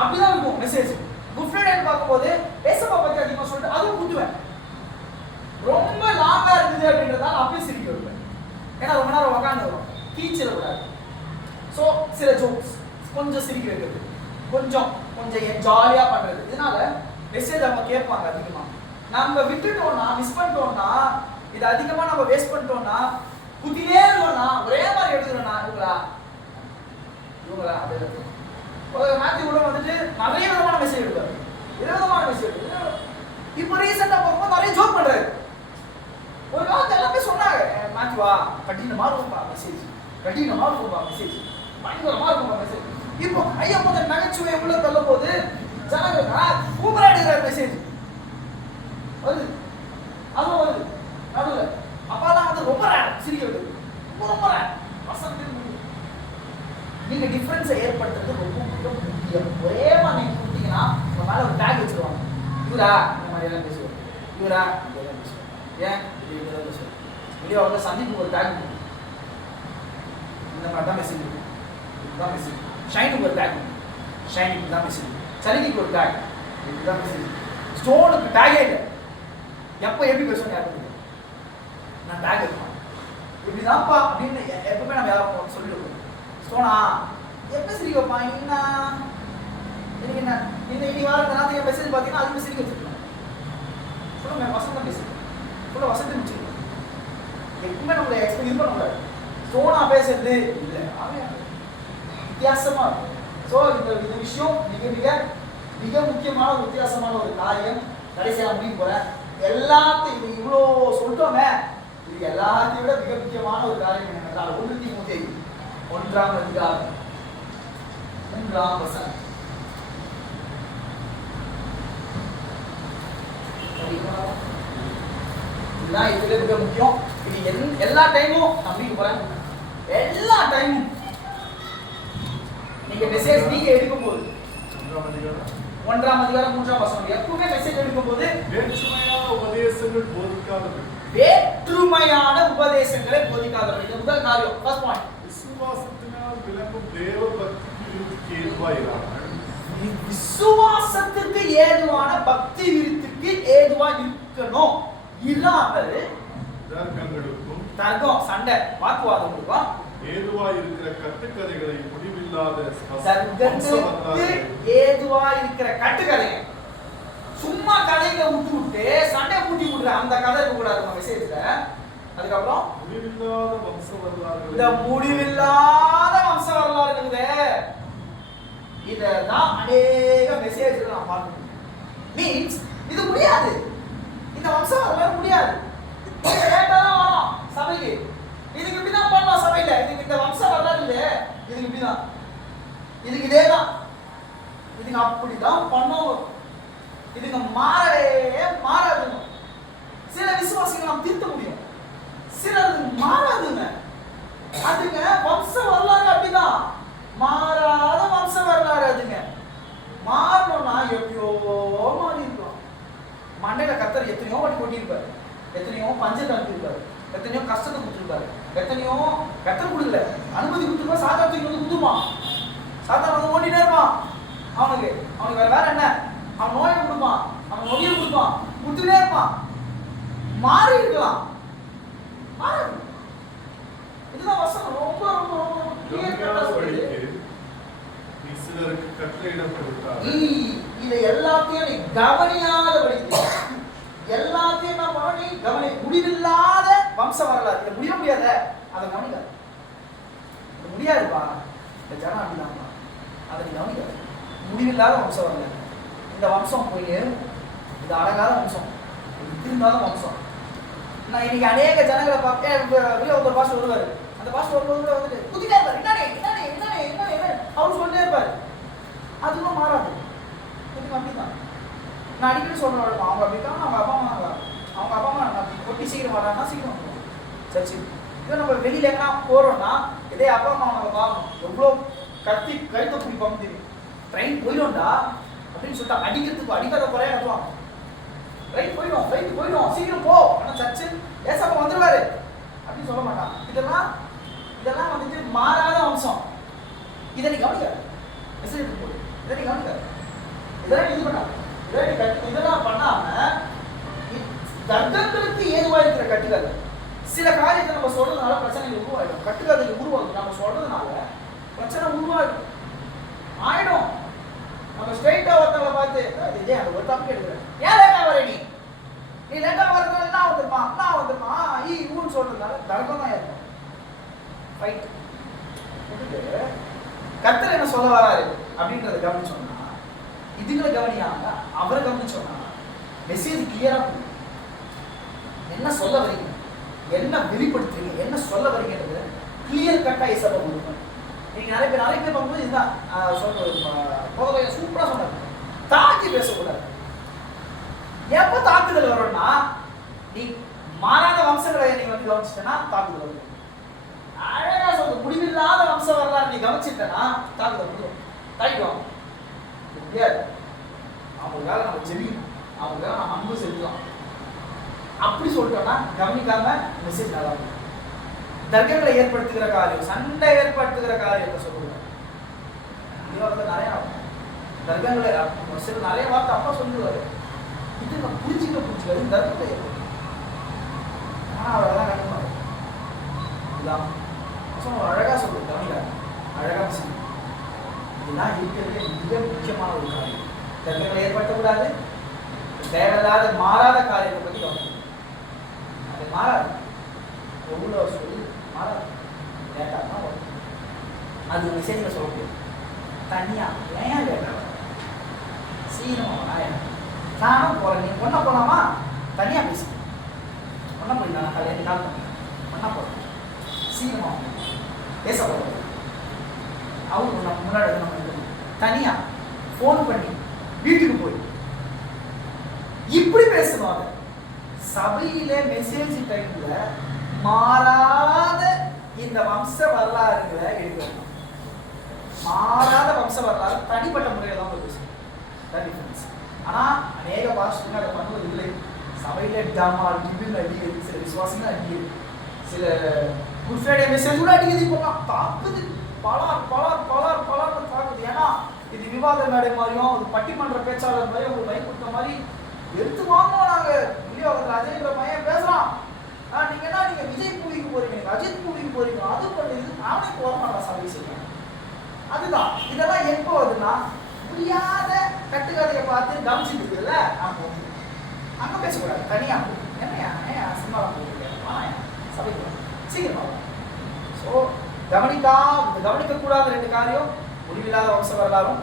அப்படிதான் இருக்கும் மெசேஜ். குட் ஃப்ரைடே பார்க்கும்போது ஏசப்பா பத்தி அதிகமாக சொல்லிட்டு அதுவும் குத்துவேன். ரொம்ப லாங்கா இருக்குது அப்படின்றதால அப்பயும் சிரிக்க வைப்பேன். ஏன்னா ரொம்ப நேரம் உட்காந்து வரும், கீச்சிடக்கூடாது. ஸோ சில ஜோக்ஸ் கொஞ்சம் சிரிக்க வைக்கிறது, கொஞ்சம் ஜாலியாக பண்ணுறது. இதனால மெசேஜ் அவங்க கேட்பாங்க அதிகமாக. நம்ம விட்டுட்டோம்னா, மிஸ் பண்ணிட்டோம்னா, இது அதிகமாக நம்ம வேஸ்ட் பண்ணிட்டோம்னா, புதியே இருக்கோம்னா, ஒரே மாதிரி எடுத்துக்கிறோம்னா, இவங்களா அது மேத்யூ கூட வந்துட்டு நிறைய விதமான மெசேஜ் எடுப்பாரு, விதமான மெசேஜ். இப்போ ரீசெண்டாக போகும்போது நிறைய ஜோக் பண்ணுறாரு. ஒரு காலத்து எல்லாமே சொன்னாங்க, மேத்யூவா கடினமாக இருக்கும்பா மெசேஜ், கடினமாக இருக்கும்பா மெசேஜ், பயங்கரமாக இருக்கும்பா மெசேஜ். இப்போ ஐயா கொஞ்சம் நகைச்சுவை உள்ள தள்ள போது ஜனங்கள் சூப்பராக எடுக்கிறார் மெசேஜ் வருது, அதுவும் வருது நடுவில். அப்பெல்லாம் வந்து ரொம்ப ரேர் சிரிக்க வருது, ரொம்ப ரேர் வசனத்தில் நீங்க டிஃபரன்ஸை ஏற்படுத்துறது ரொம்ப முக்கியம். ஒரே மாதிரி நீங்க கொடுத்தீங்கன்னா உங்க மேல ஒரு டேக் வச்சிருவாங்க. இவரா இந்த மாதிரி எல்லாம் பேசுவார், இவரா இதெல்லாம் பேசுவார், ஏன் இதெல்லாம் பேசுவார். வெளியே அவங்க சந்திப்பு ஒரு டேக் இந்த மாதிரி தான் மெசேஜ் இருக்கும், இதுதான் மெசேஜ். ஷைனுக்கு ஒரு டேக், ஷைனுக்கு தான் மெசேஜ். சலிக்கு ஒரு டேக், இதுதான் மெசேஜ். ஸ்டோனுக்கு டேகே இல்லை, எப்போ எப்படி பேசுவோம் யாருக்கு நான் டேக் இருப்பேன் இப்படிதான்ப்பா அப்படின்னு எப்பவுமே நம்ம யாரும் சொல்லிடுவோம். ஸ்டோனா எப்போ சிரிக்க வைப்பான் என்ன என்ன இன்னைக்கு வார நேரத்துக்கு மெசேஜ் பார்த்தீங்கன்னா அதுக்கு சிரிக்க வச்சுருக்கேன். ஃபுல்லாக வசந்தம் பேசுகிறேன், ஃபுல்லாக வசதி முடிச்சிருக்கேன். எப்பவுமே நம்மளை எக்ஸ்பெக்ட் இது பண்ணக்கூடாது. ஸ்டோனா பேசுறது இல்லை, வித்தியாசமாக இருக்கும். ஸோ இந்த விஷயம் மிக முக்கியமான ஒரு வித்தியாசமான ஒரு காரியம். கடைசியாக முடிக்க போகிறேன். எல்லாத்தையும் இது இவ்வளோ சொல்லிட்டோமே, இது எல்லாத்தையும் விட மிக முக்கியமான ஒரு காரியம் என்னென்றால் 1 தீமோத்தேயு 1ஆம் அதிகாரம் 3ஆம் வசனம். இதுதான் இதுல மிக முக்கியம். இது எல்லா டைமும் நம்பிக்கை போறேன். எல்லா டைமும் நீங்க மெசேஜ் நீங்க எடுக்கும் போது 1ஆம் அதிகாரம் 3ஆம் வசனம் எப்பவுமே மெசேஜ் எடுக்கும் போது வேற்றுமையான உபதேசங்களை போதிக்காதவர்கள். இது முதல் காரியம், ஃபர்ஸ்ட் பாயிண்ட். விசுவாசத்துக்கு ஏதுவான பக்தி விருத்திக்கு ஏதுவா இருக்கணும். இல்லாமல் தர்க்கம், சண்டை, வாக்குவாதம் ஏதுவா இருக்கிற கட்டுக்கதைகளை முடிவில்லாத ஏதுவா இருக்கிற கட்டுக்கதைகள், சும்மா கதைகளை விட்டு சண்டை கூட்டி விடுற அந்த கதை இருக்க கூடாது மெசேஜ்ல. அதுக்கப்புறம் முடிவில்லாத வம்ச வரலாறு, இந்த முடிவில்லாத வம்ச வரலாறு இருக்குது. இததான் அநேக மெசேஜ்கள் நான் பார்க்கணும். மீன்ஸ் இது முடியாது, இந்த வம்ச வரலாறு முடியாது. கேட்டாதான் வரும் சபைக்கு, இதுக்கு இப்படிதான் பண்ணுவோம் சபையில. இதுக்கு இந்த வம்ச வரலாறு இல்லை, இதுக்கு இப்படிதான், இதுக்கு இதேதான், இதுக்கு அப்படிதான் பண்ணுவோம். இதுங்க மாறவே மாறாதுங்க. சில விசுவாசிகள் நாம் திருத்த முடியும், சிலது மாறாதுங்க. அதுங்க வம்ச வரலாறு அப்படிதான், மாறாத வம்ச வரலாறு. அதுங்க மாறணும்னா எப்பயோ மாறி இருக்கலாம். மண்டையில கத்தர் எத்தனையோ வாட்டி கொட்டியிருப்பாரு, எத்தனையோ பஞ்சத்தை அனுப்பியிருப்பாரு, எத்தனையோ கஷ்டத்தை கொடுத்துருப்பாரு, எத்தனையோ கத்தர் கொடுக்கல அனுமதி கொடுத்துருப்பா. சாத்தாத்துக்கு வந்து குடுப்பான், சாத்தான் வந்து ஓட்டினே இருப்பான். அவனுக்கு வேற என்ன, அவன் நோயை கொடுப்பான், அவன் நொடியை கொடுப்பான், கொடுத்துட்டே இருப்பான். மாறி இருக்கலாம், மாறாது. இதுதான் வசனம் ரொம்ப ரொம்ப ரொம்ப இதை எல்லாத்தையும் நீ கவனியாதபடிக்கு, எல்லாத்தையும் நான் பண்ணி கவனி. முடிவில்லாத வம்ச வரலாறு, இதை முடிய முடியாத, அதை கவனிக்காது. இது முடியாதுப்பா, இந்த ஜனம் அப்படிதான், அதை நீ கவனிக்காது. முடிவில்லாத வம்சம் வரல, இந்த வம்சம் போய் இது அடங்காத வம்சம், இது திருந்தாத வம்சம். நான் இன்னைக்கு அநேக ஜனங்களை பார்க்க ஒரு பாஸ்டர் வருவாரு, அந்த பாஸ்டர் வரும்போது வந்துட்டு குத்திட்டே இருப்பாரு, என்ன அவரு சொல்லிட்டே இருப்பாரு. அதுவும் மாறாது, இதுக்கு அப்படிதான். நான் அடிக்கடி சொல்றேன், அவங்க அப்படித்தான், அவங்க அப்பா அம்மா கொட்டி சீக்கிரம் வராங்கன்னா சீக்கிரம் வந்துடுவாங்க சர்ச்சு. இதே நம்ம வெளியில எங்கன்னா போறோம்னா இதே அப்பா அம்மா நம்ம பார்க்கணும், எவ்வளோ கத்தி கழுத்தை பிடிப்பாங்க தெரியும். ட்ரெயின் போயிடும்டா அப்படின்னு சொல்லிட்டு அடிக்கிறதுக்கு அடிக்காத குறையா கட்டுவாங்க. ரைட் போயிடும் சீக்கிரம் போ, ஆனால் சர்ச்சு ஏசப்பா வந்துருவாரு அப்படின்னு சொல்ல மாட்டான். இதெல்லாம் வந்துட்டு மாறாத அம்சம். இதை நீ கவனிக்க, மெசேஜ் போடு, இதை நீ கவனிக்க, இதெல்லாம் இது பண்ணாம இதெல்லாம் பண்ணாம தர்க்கங்களுக்கு ஏதுவா இருக்கிற கட்டுக்கதை. சில காரியத்தை நம்ம சொல்றதுனால பிரச்சனைகள் உருவாயிடும். கட்டுக்கதைகள் உருவாகும், நம்ம சொல்றதுனால பிரச்சனை உருவாயிடும் ஆயிடும். நம்ம ஸ்ட்ரெயிட்டா ஒருத்தவங்களை பார்த்து இதே அந்த ஒரு தப்பு எடுக்கிறேன், ஏன் லேட்டா வர நீ லேட்டா வரதுனால நான் வந்துருமா ஊன்னு சொல்றதுனால தர்க்கம் தான் இருக்கும். ஃபைட் கர்த்தர் என்ன சொல்ல வராரு அப்படின்றத கவனிச்சோம்னா, இதுகளை கவனியாம அவரை கவனிச்சோம்னா மெசேஜ் கிளியரா புரியும். என்ன சொல்ல வரீங்க, என்ன வெளிப்படுத்துறீங்க, என்ன சொல்ல வரீங்கன்றது கிளியர் கட்டா இசப்பா கொடுப்பேன். நீங்க நிறைய பேர் பார்க்கும்போது இதுதான் சொல்றது. சூப்பரா சொன்னாங்க, தாக்கி பேசக்கூடாது. எப்ப தாக்குதல் வரும்னா, நீ மாறாத வம்சங்களை நீ வந்து கவனிச்சிட்டனா தாக்குதல் வரும். அழகா சொல்றது, முடிவில்லாத வம்ச வரலாறு நீ கவனிச்சிட்டனா தாக்குதல் வரும். தாக்கிடுவாங்க முடியாது. அவங்களுக்காக நம்ம ஜெபிக்கணும், அவங்களுக்காக நம்ம அன்பு செலுத்தலாம். அப்படி சொல்லிட்டோம்னா கவனிக்காம மெசேஜ் நல்லா இருக்கும். தர்க்கங்களை ஏற்படுத்துகிற காரியம், சண்டை ஏற்படுத்துகிற காரியத்தை சொல்லுவேன். நிறைய தர்க்கங்களை சில நிறைய வார்த்தை அப்பா சொல்லுவாரு, இது நான் புரிஞ்சுக்காது தர்க்கத்தை ஏற்படுத்தும். ஆனா அவரெல்லாம் கட்டுமாரு இதான் அழகா சொல்லுது, கவனிக்கா அழகா செய்யும். இதெல்லாம் இருக்கிறது மிக முக்கியமான ஒரு காரியம். தர்க்கங்களை ஏற்படுத்தக்கூடாது, தேவையில்லாத மாறாத காரியத்தை பற்றி கவனிக்கணும். அது மாறாது, எவ்வளோ சொல்லி மாறாது, லேட்டாக தான் வரும். அது மெசேஜில் சொல்ல முடியும். தனியாக ஏன் லேட்டாக சீக்கிரமாக நானும் போகிறேன், நீ ஒன்றா போகலாமா, தனியாக பேசி ஒன்றா போய் நான் கல்யாணம் கால் பண்ணேன், ஒன்றா போகிறேன் சீக்கிரமாக பேச போகிறேன். அவருக்கு நம்ம முன்னாடி நம்ம தனியாக ஃபோன் பண்ணி வீட்டுக்கு போய் இப்படி பேசுவாங்க. சபையில மெசேஜ் டைம்ல மாறாத இந்த வம்ச வரலாறுகளை எடுக்கணும். மாறாத வம்ச வரலாறு தனிப்பட்ட முறையில் தான் பேசணும். ஆனா அநேக பாஷைகள் அதை பண்ணுவது இல்லை. சபையில டாமால் டிபில் அடிக்கிறது, சில விசுவாசங்கள் அடிக்கிறது, சில குட் ஃப்ரைடே மெசேஜ் கூட அடிக்கிறது. இப்போ தாக்குது, பலார் தாக்குது. ஏன்னா இது விவாத மேடை மாதிரியும் ஒரு பட்டிமன்ற பேச்சாளர் மாதிரி ஒரு மைக் கொடுத்த மாதிரி எடுத்து வாங்கணும். நாங்க விநியோகத்தில் அஜய்ன்ற பையன் பேசுறான், நீங்க என்ன நீங்க விஜய் மூவிக்கு போறீங்க, அஜித் மூவிக்கு போறீங்க, அது பண்ணுது, நானே போக மாட்டேன் சபை செய்யணும். அதுதான் இதெல்லாம் எப்போ வருதுன்னா, புரியாத கட்டுக்கதையை பார்த்து கவனிச்சுட்டு இருக்குல்ல, அங்க பேசக்கூடாது, தனியா என்னையா சினிமாவில் போகிறேன் சபைக்கு சீக்கிரமா. ஸோ கவனிக்கக்கூடாத ரெண்டு காரியம், முடிவில்லாத வம்ச வரலாறும்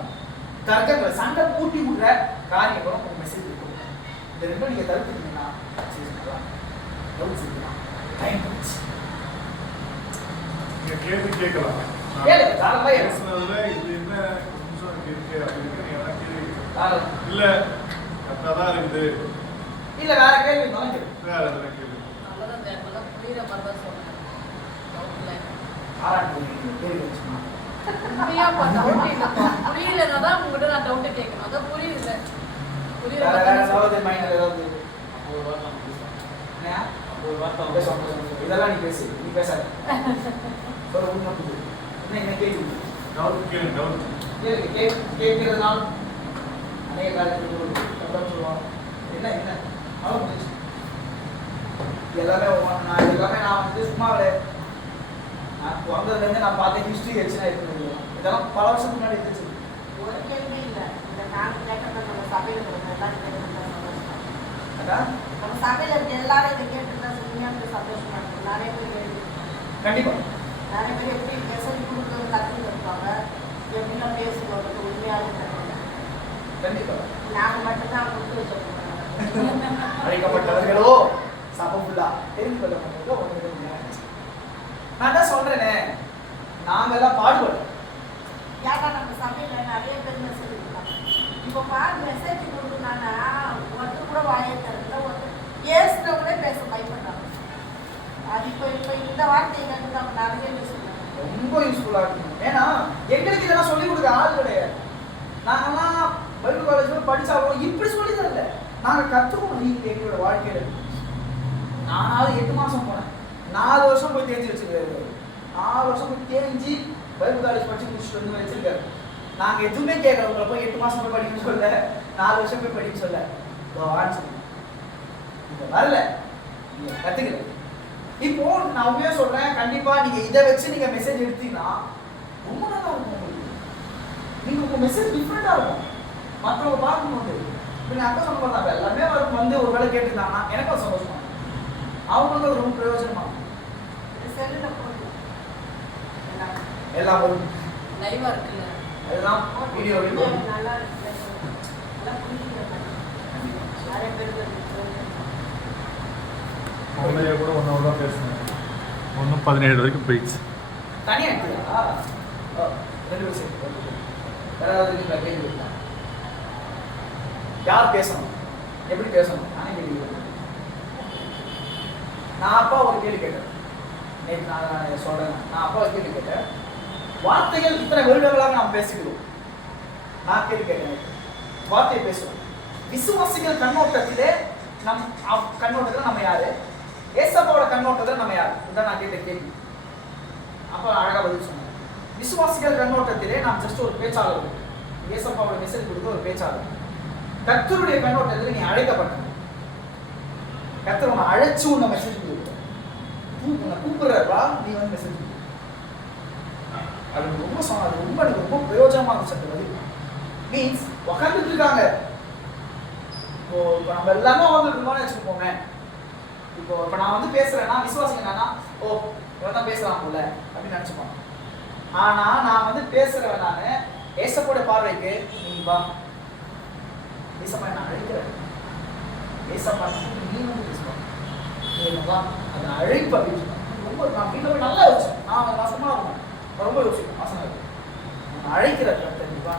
தர்க்கங்கள் சண்டை கூட்டி விடுற காரியங்களும் ஒரு மெசேஜ் இருக்கும். இந்த ரெண்டும் நீங்க தவிர்த்துட்டீங்கன்னா டைம் போச்சு. நீங்க கேள்வி கேட்கலாம். பேசுனதுல இது என்ன கொஞ்சம் இருக்கு அப்படின்னு நீங்க எல்லாம் கேள்வி இல்ல கரெக்டாதான் இருக்குது, இல்ல வேற கேள்வி வேற எதுனா கேள்வி இதெல்லாம் நீ பேசு, நீ பேசாத. என்ன கேள்வி கேட்கிறதுனால அநேக காரியத்தில் சொல்லுவாங்க. என்ன எல்லாமே நான் வந்து சும்மா நான் வந்ததுலேருந்து நான் பார்த்த ஹிஸ்ட்ரி வச்சுனா இருக்கு. இதெல்லாம் பல வருஷத்துக்கு முன்னாடி இருந்துச்சு. ஒரு கேள்வி இல்லை, இந்த நான் கேட்கறது நம்ம சபையில் எல்லாரும் நம்ம சபையில் இருக்க எல்லாரும் இதை கேட்டுருந்தா உண்மையாக சந்தோஷமா இருக்கும். நிறைய பேர் கேள்வி கண்டிப்பா நிறைய பேர் எப்படி மெசேஜ் கொடுக்குறது கற்றுட்டு இருப்பாங்க, எப்படிலாம் பேசுவாங்க உண்மையாக கண்டிப்பா. நாங்கள் மட்டும்தான் கொடுத்து வச்சிருக்கோம். அழைக்கப்பட்டவர்களோ சபை ஃபுல்லா தெரிந்து கொள்ளப்பட்டவர்களோ ஒன்று. நான் தான் சொல்றேனே, நாங்கெல்லாம் பாடுபடுறோம். ஏன்னா நம்ம சபையில் நிறைய பேர் மெசேஜ் கொடுப்பாங்க. இப்போ பாரு மெசேஜ் கொடுக்குறாங்கன்னா ஒருத்தர் கூட வாயை தரல, ஒருத்தர் ஏசுறவங்களே பேச பயப்படுறாங்க. அது இப்போ இந்த வார்த்தை கற்றுக்கணும் நீங்க எங்களோட வாழ்க்கையில. நானாவது 8 மாசம் போனேன், 4 வருஷம் போய் தேர்ச்சி வச்சிருக்காரு. 4 வருஷம் போய் தேர்ச்சி பைபிள் காலேஜ் படிச்சு முடிச்சுட்டு வந்து வச்சிருக்காரு. நாங்க எதுவுமே கேட்கல, உங்களை போய் 8 மாசம் போய் படிக்க சொல்ல, 4 வருஷம் போய் படிக்க சொல்ல. நீங்க வரல, நீங்க கத்துக்கல. இப்போ நான் உண்மையா சொல்றேன், கண்டிப்பா நீங்க இதை வச்சு நீங்க மெசேஜ் எடுத்தீங்கன்னா ரொம்ப நல்லா இருக்கும் உங்களுக்கு. நீங்க உங்க மெசேஜ் டிஃப்ரெண்டா இருக்கும் மற்றவங்க பார்க்கும்போது. நீங்க அக்கா சொன்ன மாதிரி எல்லாமே வந்து ஒரு வேலை கேட்டுருந்தாங்கன்னா எனக்கு அது சந்தோஷமா, அவங்களுக்கு அது ரொம்ப பிரயோஜனமா செல்லுல போட்டு எல்லாம் வரும். லைவா இருக்குல்ல, அதெல்லாம் வீடியோ நல்லா இருக்கு, நல்லா புரிஞ்சுக்கிறேன். நிறைய பேருக்கு அவளையே கூட 1 hour தான் பேசினேன். 1:17 வரைக்கும் போயிடுச்சு. தனியா எடுத்துக்கா 2 விஷயம். யாராவது நீங்க கேள்வி இருக்கா? யார் பேசணும், எப்படி பேசணும்? நானே கேள்வி கேட்டேன். நான் அப்பா ஒரு கேள்வி கேட்டேன் நேற்று. நான் சொல்றேன், நான் அப்பா ஒரு கேள்வி கேட்டேன். வார்த்தைகள் இத்தனை வருடங்களாக நாம் பேசிக்கிறோம். நான் கேள்வி கேட்டேன், வார்த்தையை பேசுவோம். விசுவாசிகள் கண்ணோட்டத்திலே கண்ணோட்டத்தில் நம்ம யாரு? ஏசப்பாவோட கண்ணோட்டத்தில் நம்ம யாரு? இதான் நான் கேட்ட கேள்வி. அப்ப அழகா பதில் சொன்னேன். விசுவாசிகள் கண்ணோட்டத்திலே நாம் ஜஸ்ட் ஒரு பேச்சாளர், ஏசப்பாவோட மெசேஜ் கொடுக்க ஒரு பேச்சாளர். கர்த்தருடைய கண்ணோட்டத்தில் நீ அழைக்கப்பட்ட, கர்த்தர் உன்னை அழைச்சு உன்னை மெசேஜ் கொடுக்குற, உன்னை கூப்பிடுறா, நீ வந்து மெசேஜ் கொடு. அது ரொம்ப அது ரொம்ப எனக்கு ரொம்ப பிரயோஜனமா இருந்துச்சு அந்த பதில். மீன்ஸ் உட்காந்துட்டு இருக்காங்க. இப்போ நம்ம எல்லாமே வந்துட்டு இருக்கோம்னு வச்சுக்கோங்க. இப்போ நான் வந்து பேசுறேன்னா விசுவாசிங்க என்னன்னா, ஓ இவன் தான் பேசலாம் போல அப்படின்னு நினைச்சுப்பாங்க. ஆனா நான் வந்து பேசுறவன் நானு ஏசப்போட பார்வைக்கு நீ வா, ஏசப்பா நான் அழைக்கிறேன், ஏசப்பா நீ வந்து பேசுவாங்க, நீ வா, அதை அழைப்பு அப்படின்னு ரொம்ப நான் வீட்டில் போய் நல்லா யோசிச்சேன். நான் சும்மா இருந்தேன், ரொம்ப யோசிச்சேன். வாசனை நான் அழைக்கிற கண்டிப்பா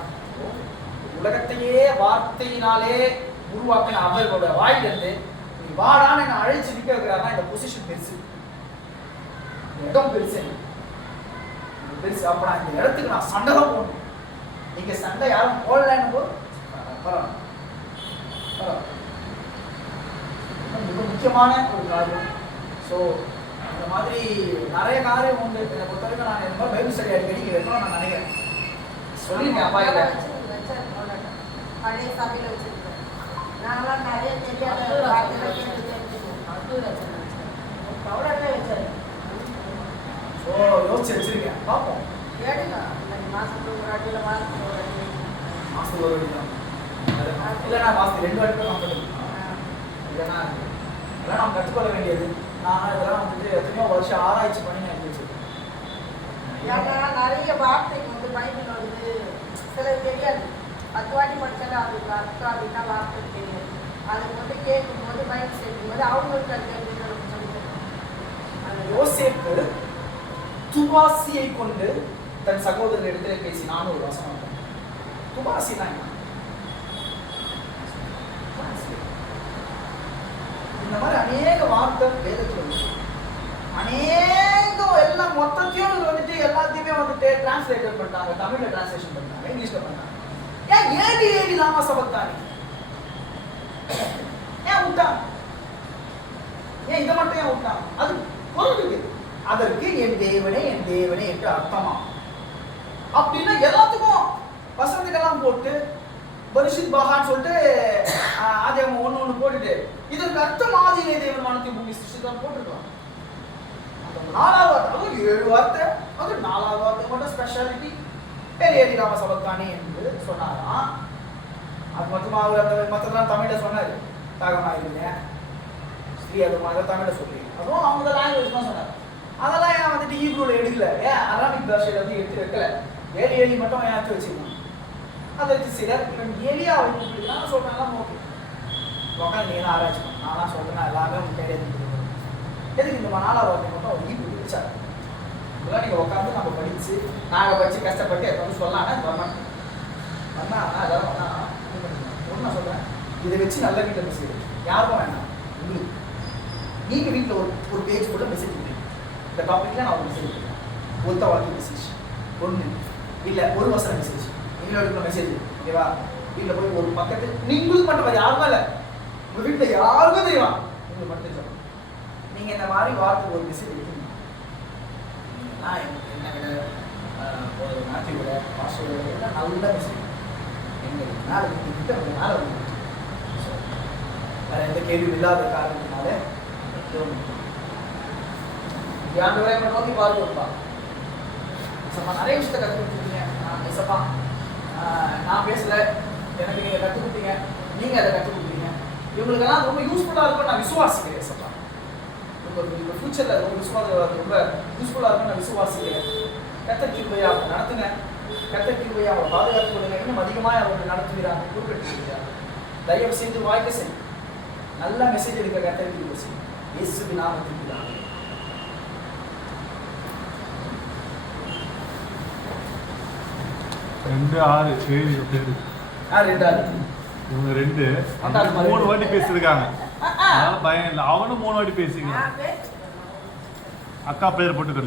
உலகத்தையே வார்த்தையினாலே உருவாக்கின அவர்களோட வாயிலிருந்து நீ வாடான்னு என்ன அழைச்சு நிக்க வைக்கிறாருன்னா இந்த பொசிஷன் பெருசு, இந்த இடம் பெருசு, பெருசு. அப்ப நான் இந்த இடத்துக்கு நான் சண்டை தான் போடணும். நீங்க சண்டை யாரும் போடலன்னு போது மிக முக்கியமான ஒரு காரியம். ஸோ அந்த மாதிரி நிறைய காரியம் உண்டு. என்னை பொறுத்தவரைக்கும் நான் இந்த மாதிரி பைபிள் ஸ்டடி அடிக்கடி வைக்கணும் நான் நினைக்கிறேன். சொல்லியிருக்கேன் அப்பா இல்லை பழைய சபையில் வச்சிருக்கேன். நாங்களாம் நிறைய தெரியாத பவுடர்ல வச்சிருக்கேன். ஸோ யோசிச்சு வச்சிருக்கேன், பார்ப்போம். கேடுங்க மாசத்துக்கு ஒரு அடி, இல்லை மாசத்துக்கு ஒரு அடி, மாசத்துக்கு ஒரு அடி இல்லைன்னா மாசத்துக்கு 2 வாட்டி தான் சொல்லுவேன். இல்லைன்னா இதெல்லாம் நம்ம கற்றுக்கொள்ள வேண்டியது. நான் இதெல்லாம் வந்துட்டு எத்தனையோ வருஷம் ஆராய்ச்சி பண்ணி நான் வச்சிருக்கேன். ஏன்னா நிறைய வார்த்தைக்கு வந்து பைபிள் வந்து சிலர் தெரியாது. 10 வாட்டி படிச்சாலும் அதுக்கு அர்த்தம் அப்படின்னா வார்த்தை தெரியாது. அதுக்கு வந்து கேட்கும்போது பைபிள் சேர்க்கும்போது அவங்களுக்கு அது தெரிஞ்சுக்கணும்னு சொல்லிட்டு யோசேப்பு துபாசியை கொண்டு தன் சகோதரர் இடத்துல பேசினான்னு ஒரு வசனம். துபாசினா என்ன? இந்த மாதிரி அநேக வார்த்தை வேதத்தில் உண்டு. அநேகம் எல்லாம் மொத்தத்தையும் வந்துட்டு எல்லாத்தையுமே வந்துட்டு டிரான்ஸ்லேட்டர் பண்ணிட்டாங்க, தமிழ்ல டிரான்ஸ்லேஷன் பண்ணாங்க, இங்கிலீஷ்ல பண்ணாங்க. ஏன் ஏடி லாமா சபத்தானி ஏன் விட்டான்? ஏன் இதை மட்டும் ஏன் விட்டான்? அது பொருள் இருக்கு. அதற்கு என் தேவனே என்று அர்த்தமா அப்படின்னா எல்லாத்துக்கும் வசனத்துக்கெல்லாம் போட்டு பரிசுத் பகான்னு சொல்லிட்டு அதை அவங்க ஒன்று போட்டுட்டு இதற்கு அர்த்தம் ஆதியிலே தேவன் வானத்தையும் பூமி சிருஷ்டித்தான் போட்டுருக்கலாம். அந்த 4வது வார்த்தை, அதுவும் 7 வார்த்தை, அது 4வது வார்த்தை மட்டும் ஸ்பெஷாலிட்டி ஏடி ராம சபத்தானி என்று சொன்னாராம். அது மட்டும் அவர் அந்த மற்றதெல்லாம் தமிழ்ல சொன்னார். தாகமாயிருங்க ஸ்ரீ அது மாதிரி தமிழ்ல சொல்றீங்க, அதுவும் அவங்க லாங்குவேஜ் தான் சொன்னார். அதெல்லாம் ஏன் வந்துட்டு ஈப்ரூல எடுக்கல, ஏன் அராபிக் பாஷையில வந்து எடுத்து வைக்கல, ஏலி மட்டும் ஏன் வச்சிருக்கோம். அதற்கு சிலர் எலியா வைக்கிறீங்கன்னா சொல்றாங்க, ஓகே உட்காந்து நீங்க தான் ஆராய்ச்சி பண்ணணும். நான்லாம் சொல்றேன் எல்லாமே உங்க கையில இருந்து எதுக்கு இந்த 4வது வார்த்தை மட்டும் அவர் ஈப்ரூ வச்சாரு. இதெல்லாம் நீங்க உட்காந்து நம்ம படிச்சு நாங்கள் படிச்சு கஷ்டப்பட்டு எதாவது சொல்லலாம் வரணும் வந்தா அதெல்லாம் ஒன்றா ஒன்று நான் சொல்றேன். இதை வச்சு நல்ல வீட்டில் மெசேஜ் யாருக்கும் வேண்டாம். உங்களுக்கு நீங்க வீட்டில் ஒரு பேஜ் கூட மெசேஜ் பண்ணுங்க. இந்த டாபிக்ல நான் ஒரு மெசேஜ் கொடுக்குறேன். ஒத்த வாழ்க்கை மெசேஜ் ஒன்று இல்லை, ஒரு வசன மெசேஜ் நீங்களும் எடுக்கிற மெசேஜ் ஓகேவா? வீட்டில் போய் ஒரு பக்கத்து நீங்களுக்கு மட்டும் யாருமே இல்லை, உங்க வீட்டுல யாருக்கும் தெரியுமா? உங்களுக்கு மட்டும் சொல்லுங்க. நீங்க இந்த மாதிரி வாரத்துக்கு ஒரு மெசேஜ் எடுக்கணும். நான் என்ன விட ஒரு நாட்டை விட மாஸ்டர் விட நல்ல மெசேஜ் எங்களுக்கு மேலே கிட்ட மேலே வந்து வேற எந்த கேள்வியும் இல்லாத காரணத்தினால ஆண்டவரே நம்ம நோக்கி பாருங்கப்பா. நிறைய விஷயத்தை கற்றுக் கொடுத்துருக்கீங்க. எசப்பா நான் பேசல, எனக்கு நீங்க கற்றுக் கொடுத்தீங்க, நீங்க அதை கற்றுக் கொடுத்தீங்க. இவங்களுக்கெல்லாம் ரொம்ப யூஸ்ஃபுல்லா இருக்கும் நான் விசுவாசிக்கிறேன். எசப்பா உங்க ஃபியூச்சர்ல ரொம்ப ரொம்ப யூஸ்ஃபுல்லா இருக்கும் நான் விசுவாசிக்கிறேன். கர்த்தர் கிருபையா அவங்க நடத்துங்க. கர்த்தர் கிருபையா அவங்க பாதுகாத்துக் கொள்ளுங்க. இன்னும் அதிகமாக அவங்க நடத்துகிறாங்க, குறிப்பிட்டிருக்கிறாங்க. தயவு செய்து வாய்க்க செய்யும் நல்ல மெசேஜ் எடுக்க கர்த்தர் கிருபை செய்யும். இயேசுவின் நாமத்தில் தான். ரெண்டு ஆறு சரி பேரு இவங்க ரெண்டு அந்த 3 வாட்டி பேசியிருக்காங்க. அதனால பயம் இல்லை. அவனும் 3 வாட்டி பேசிக்கலாம். அக்கா பேர் போட்டுக்க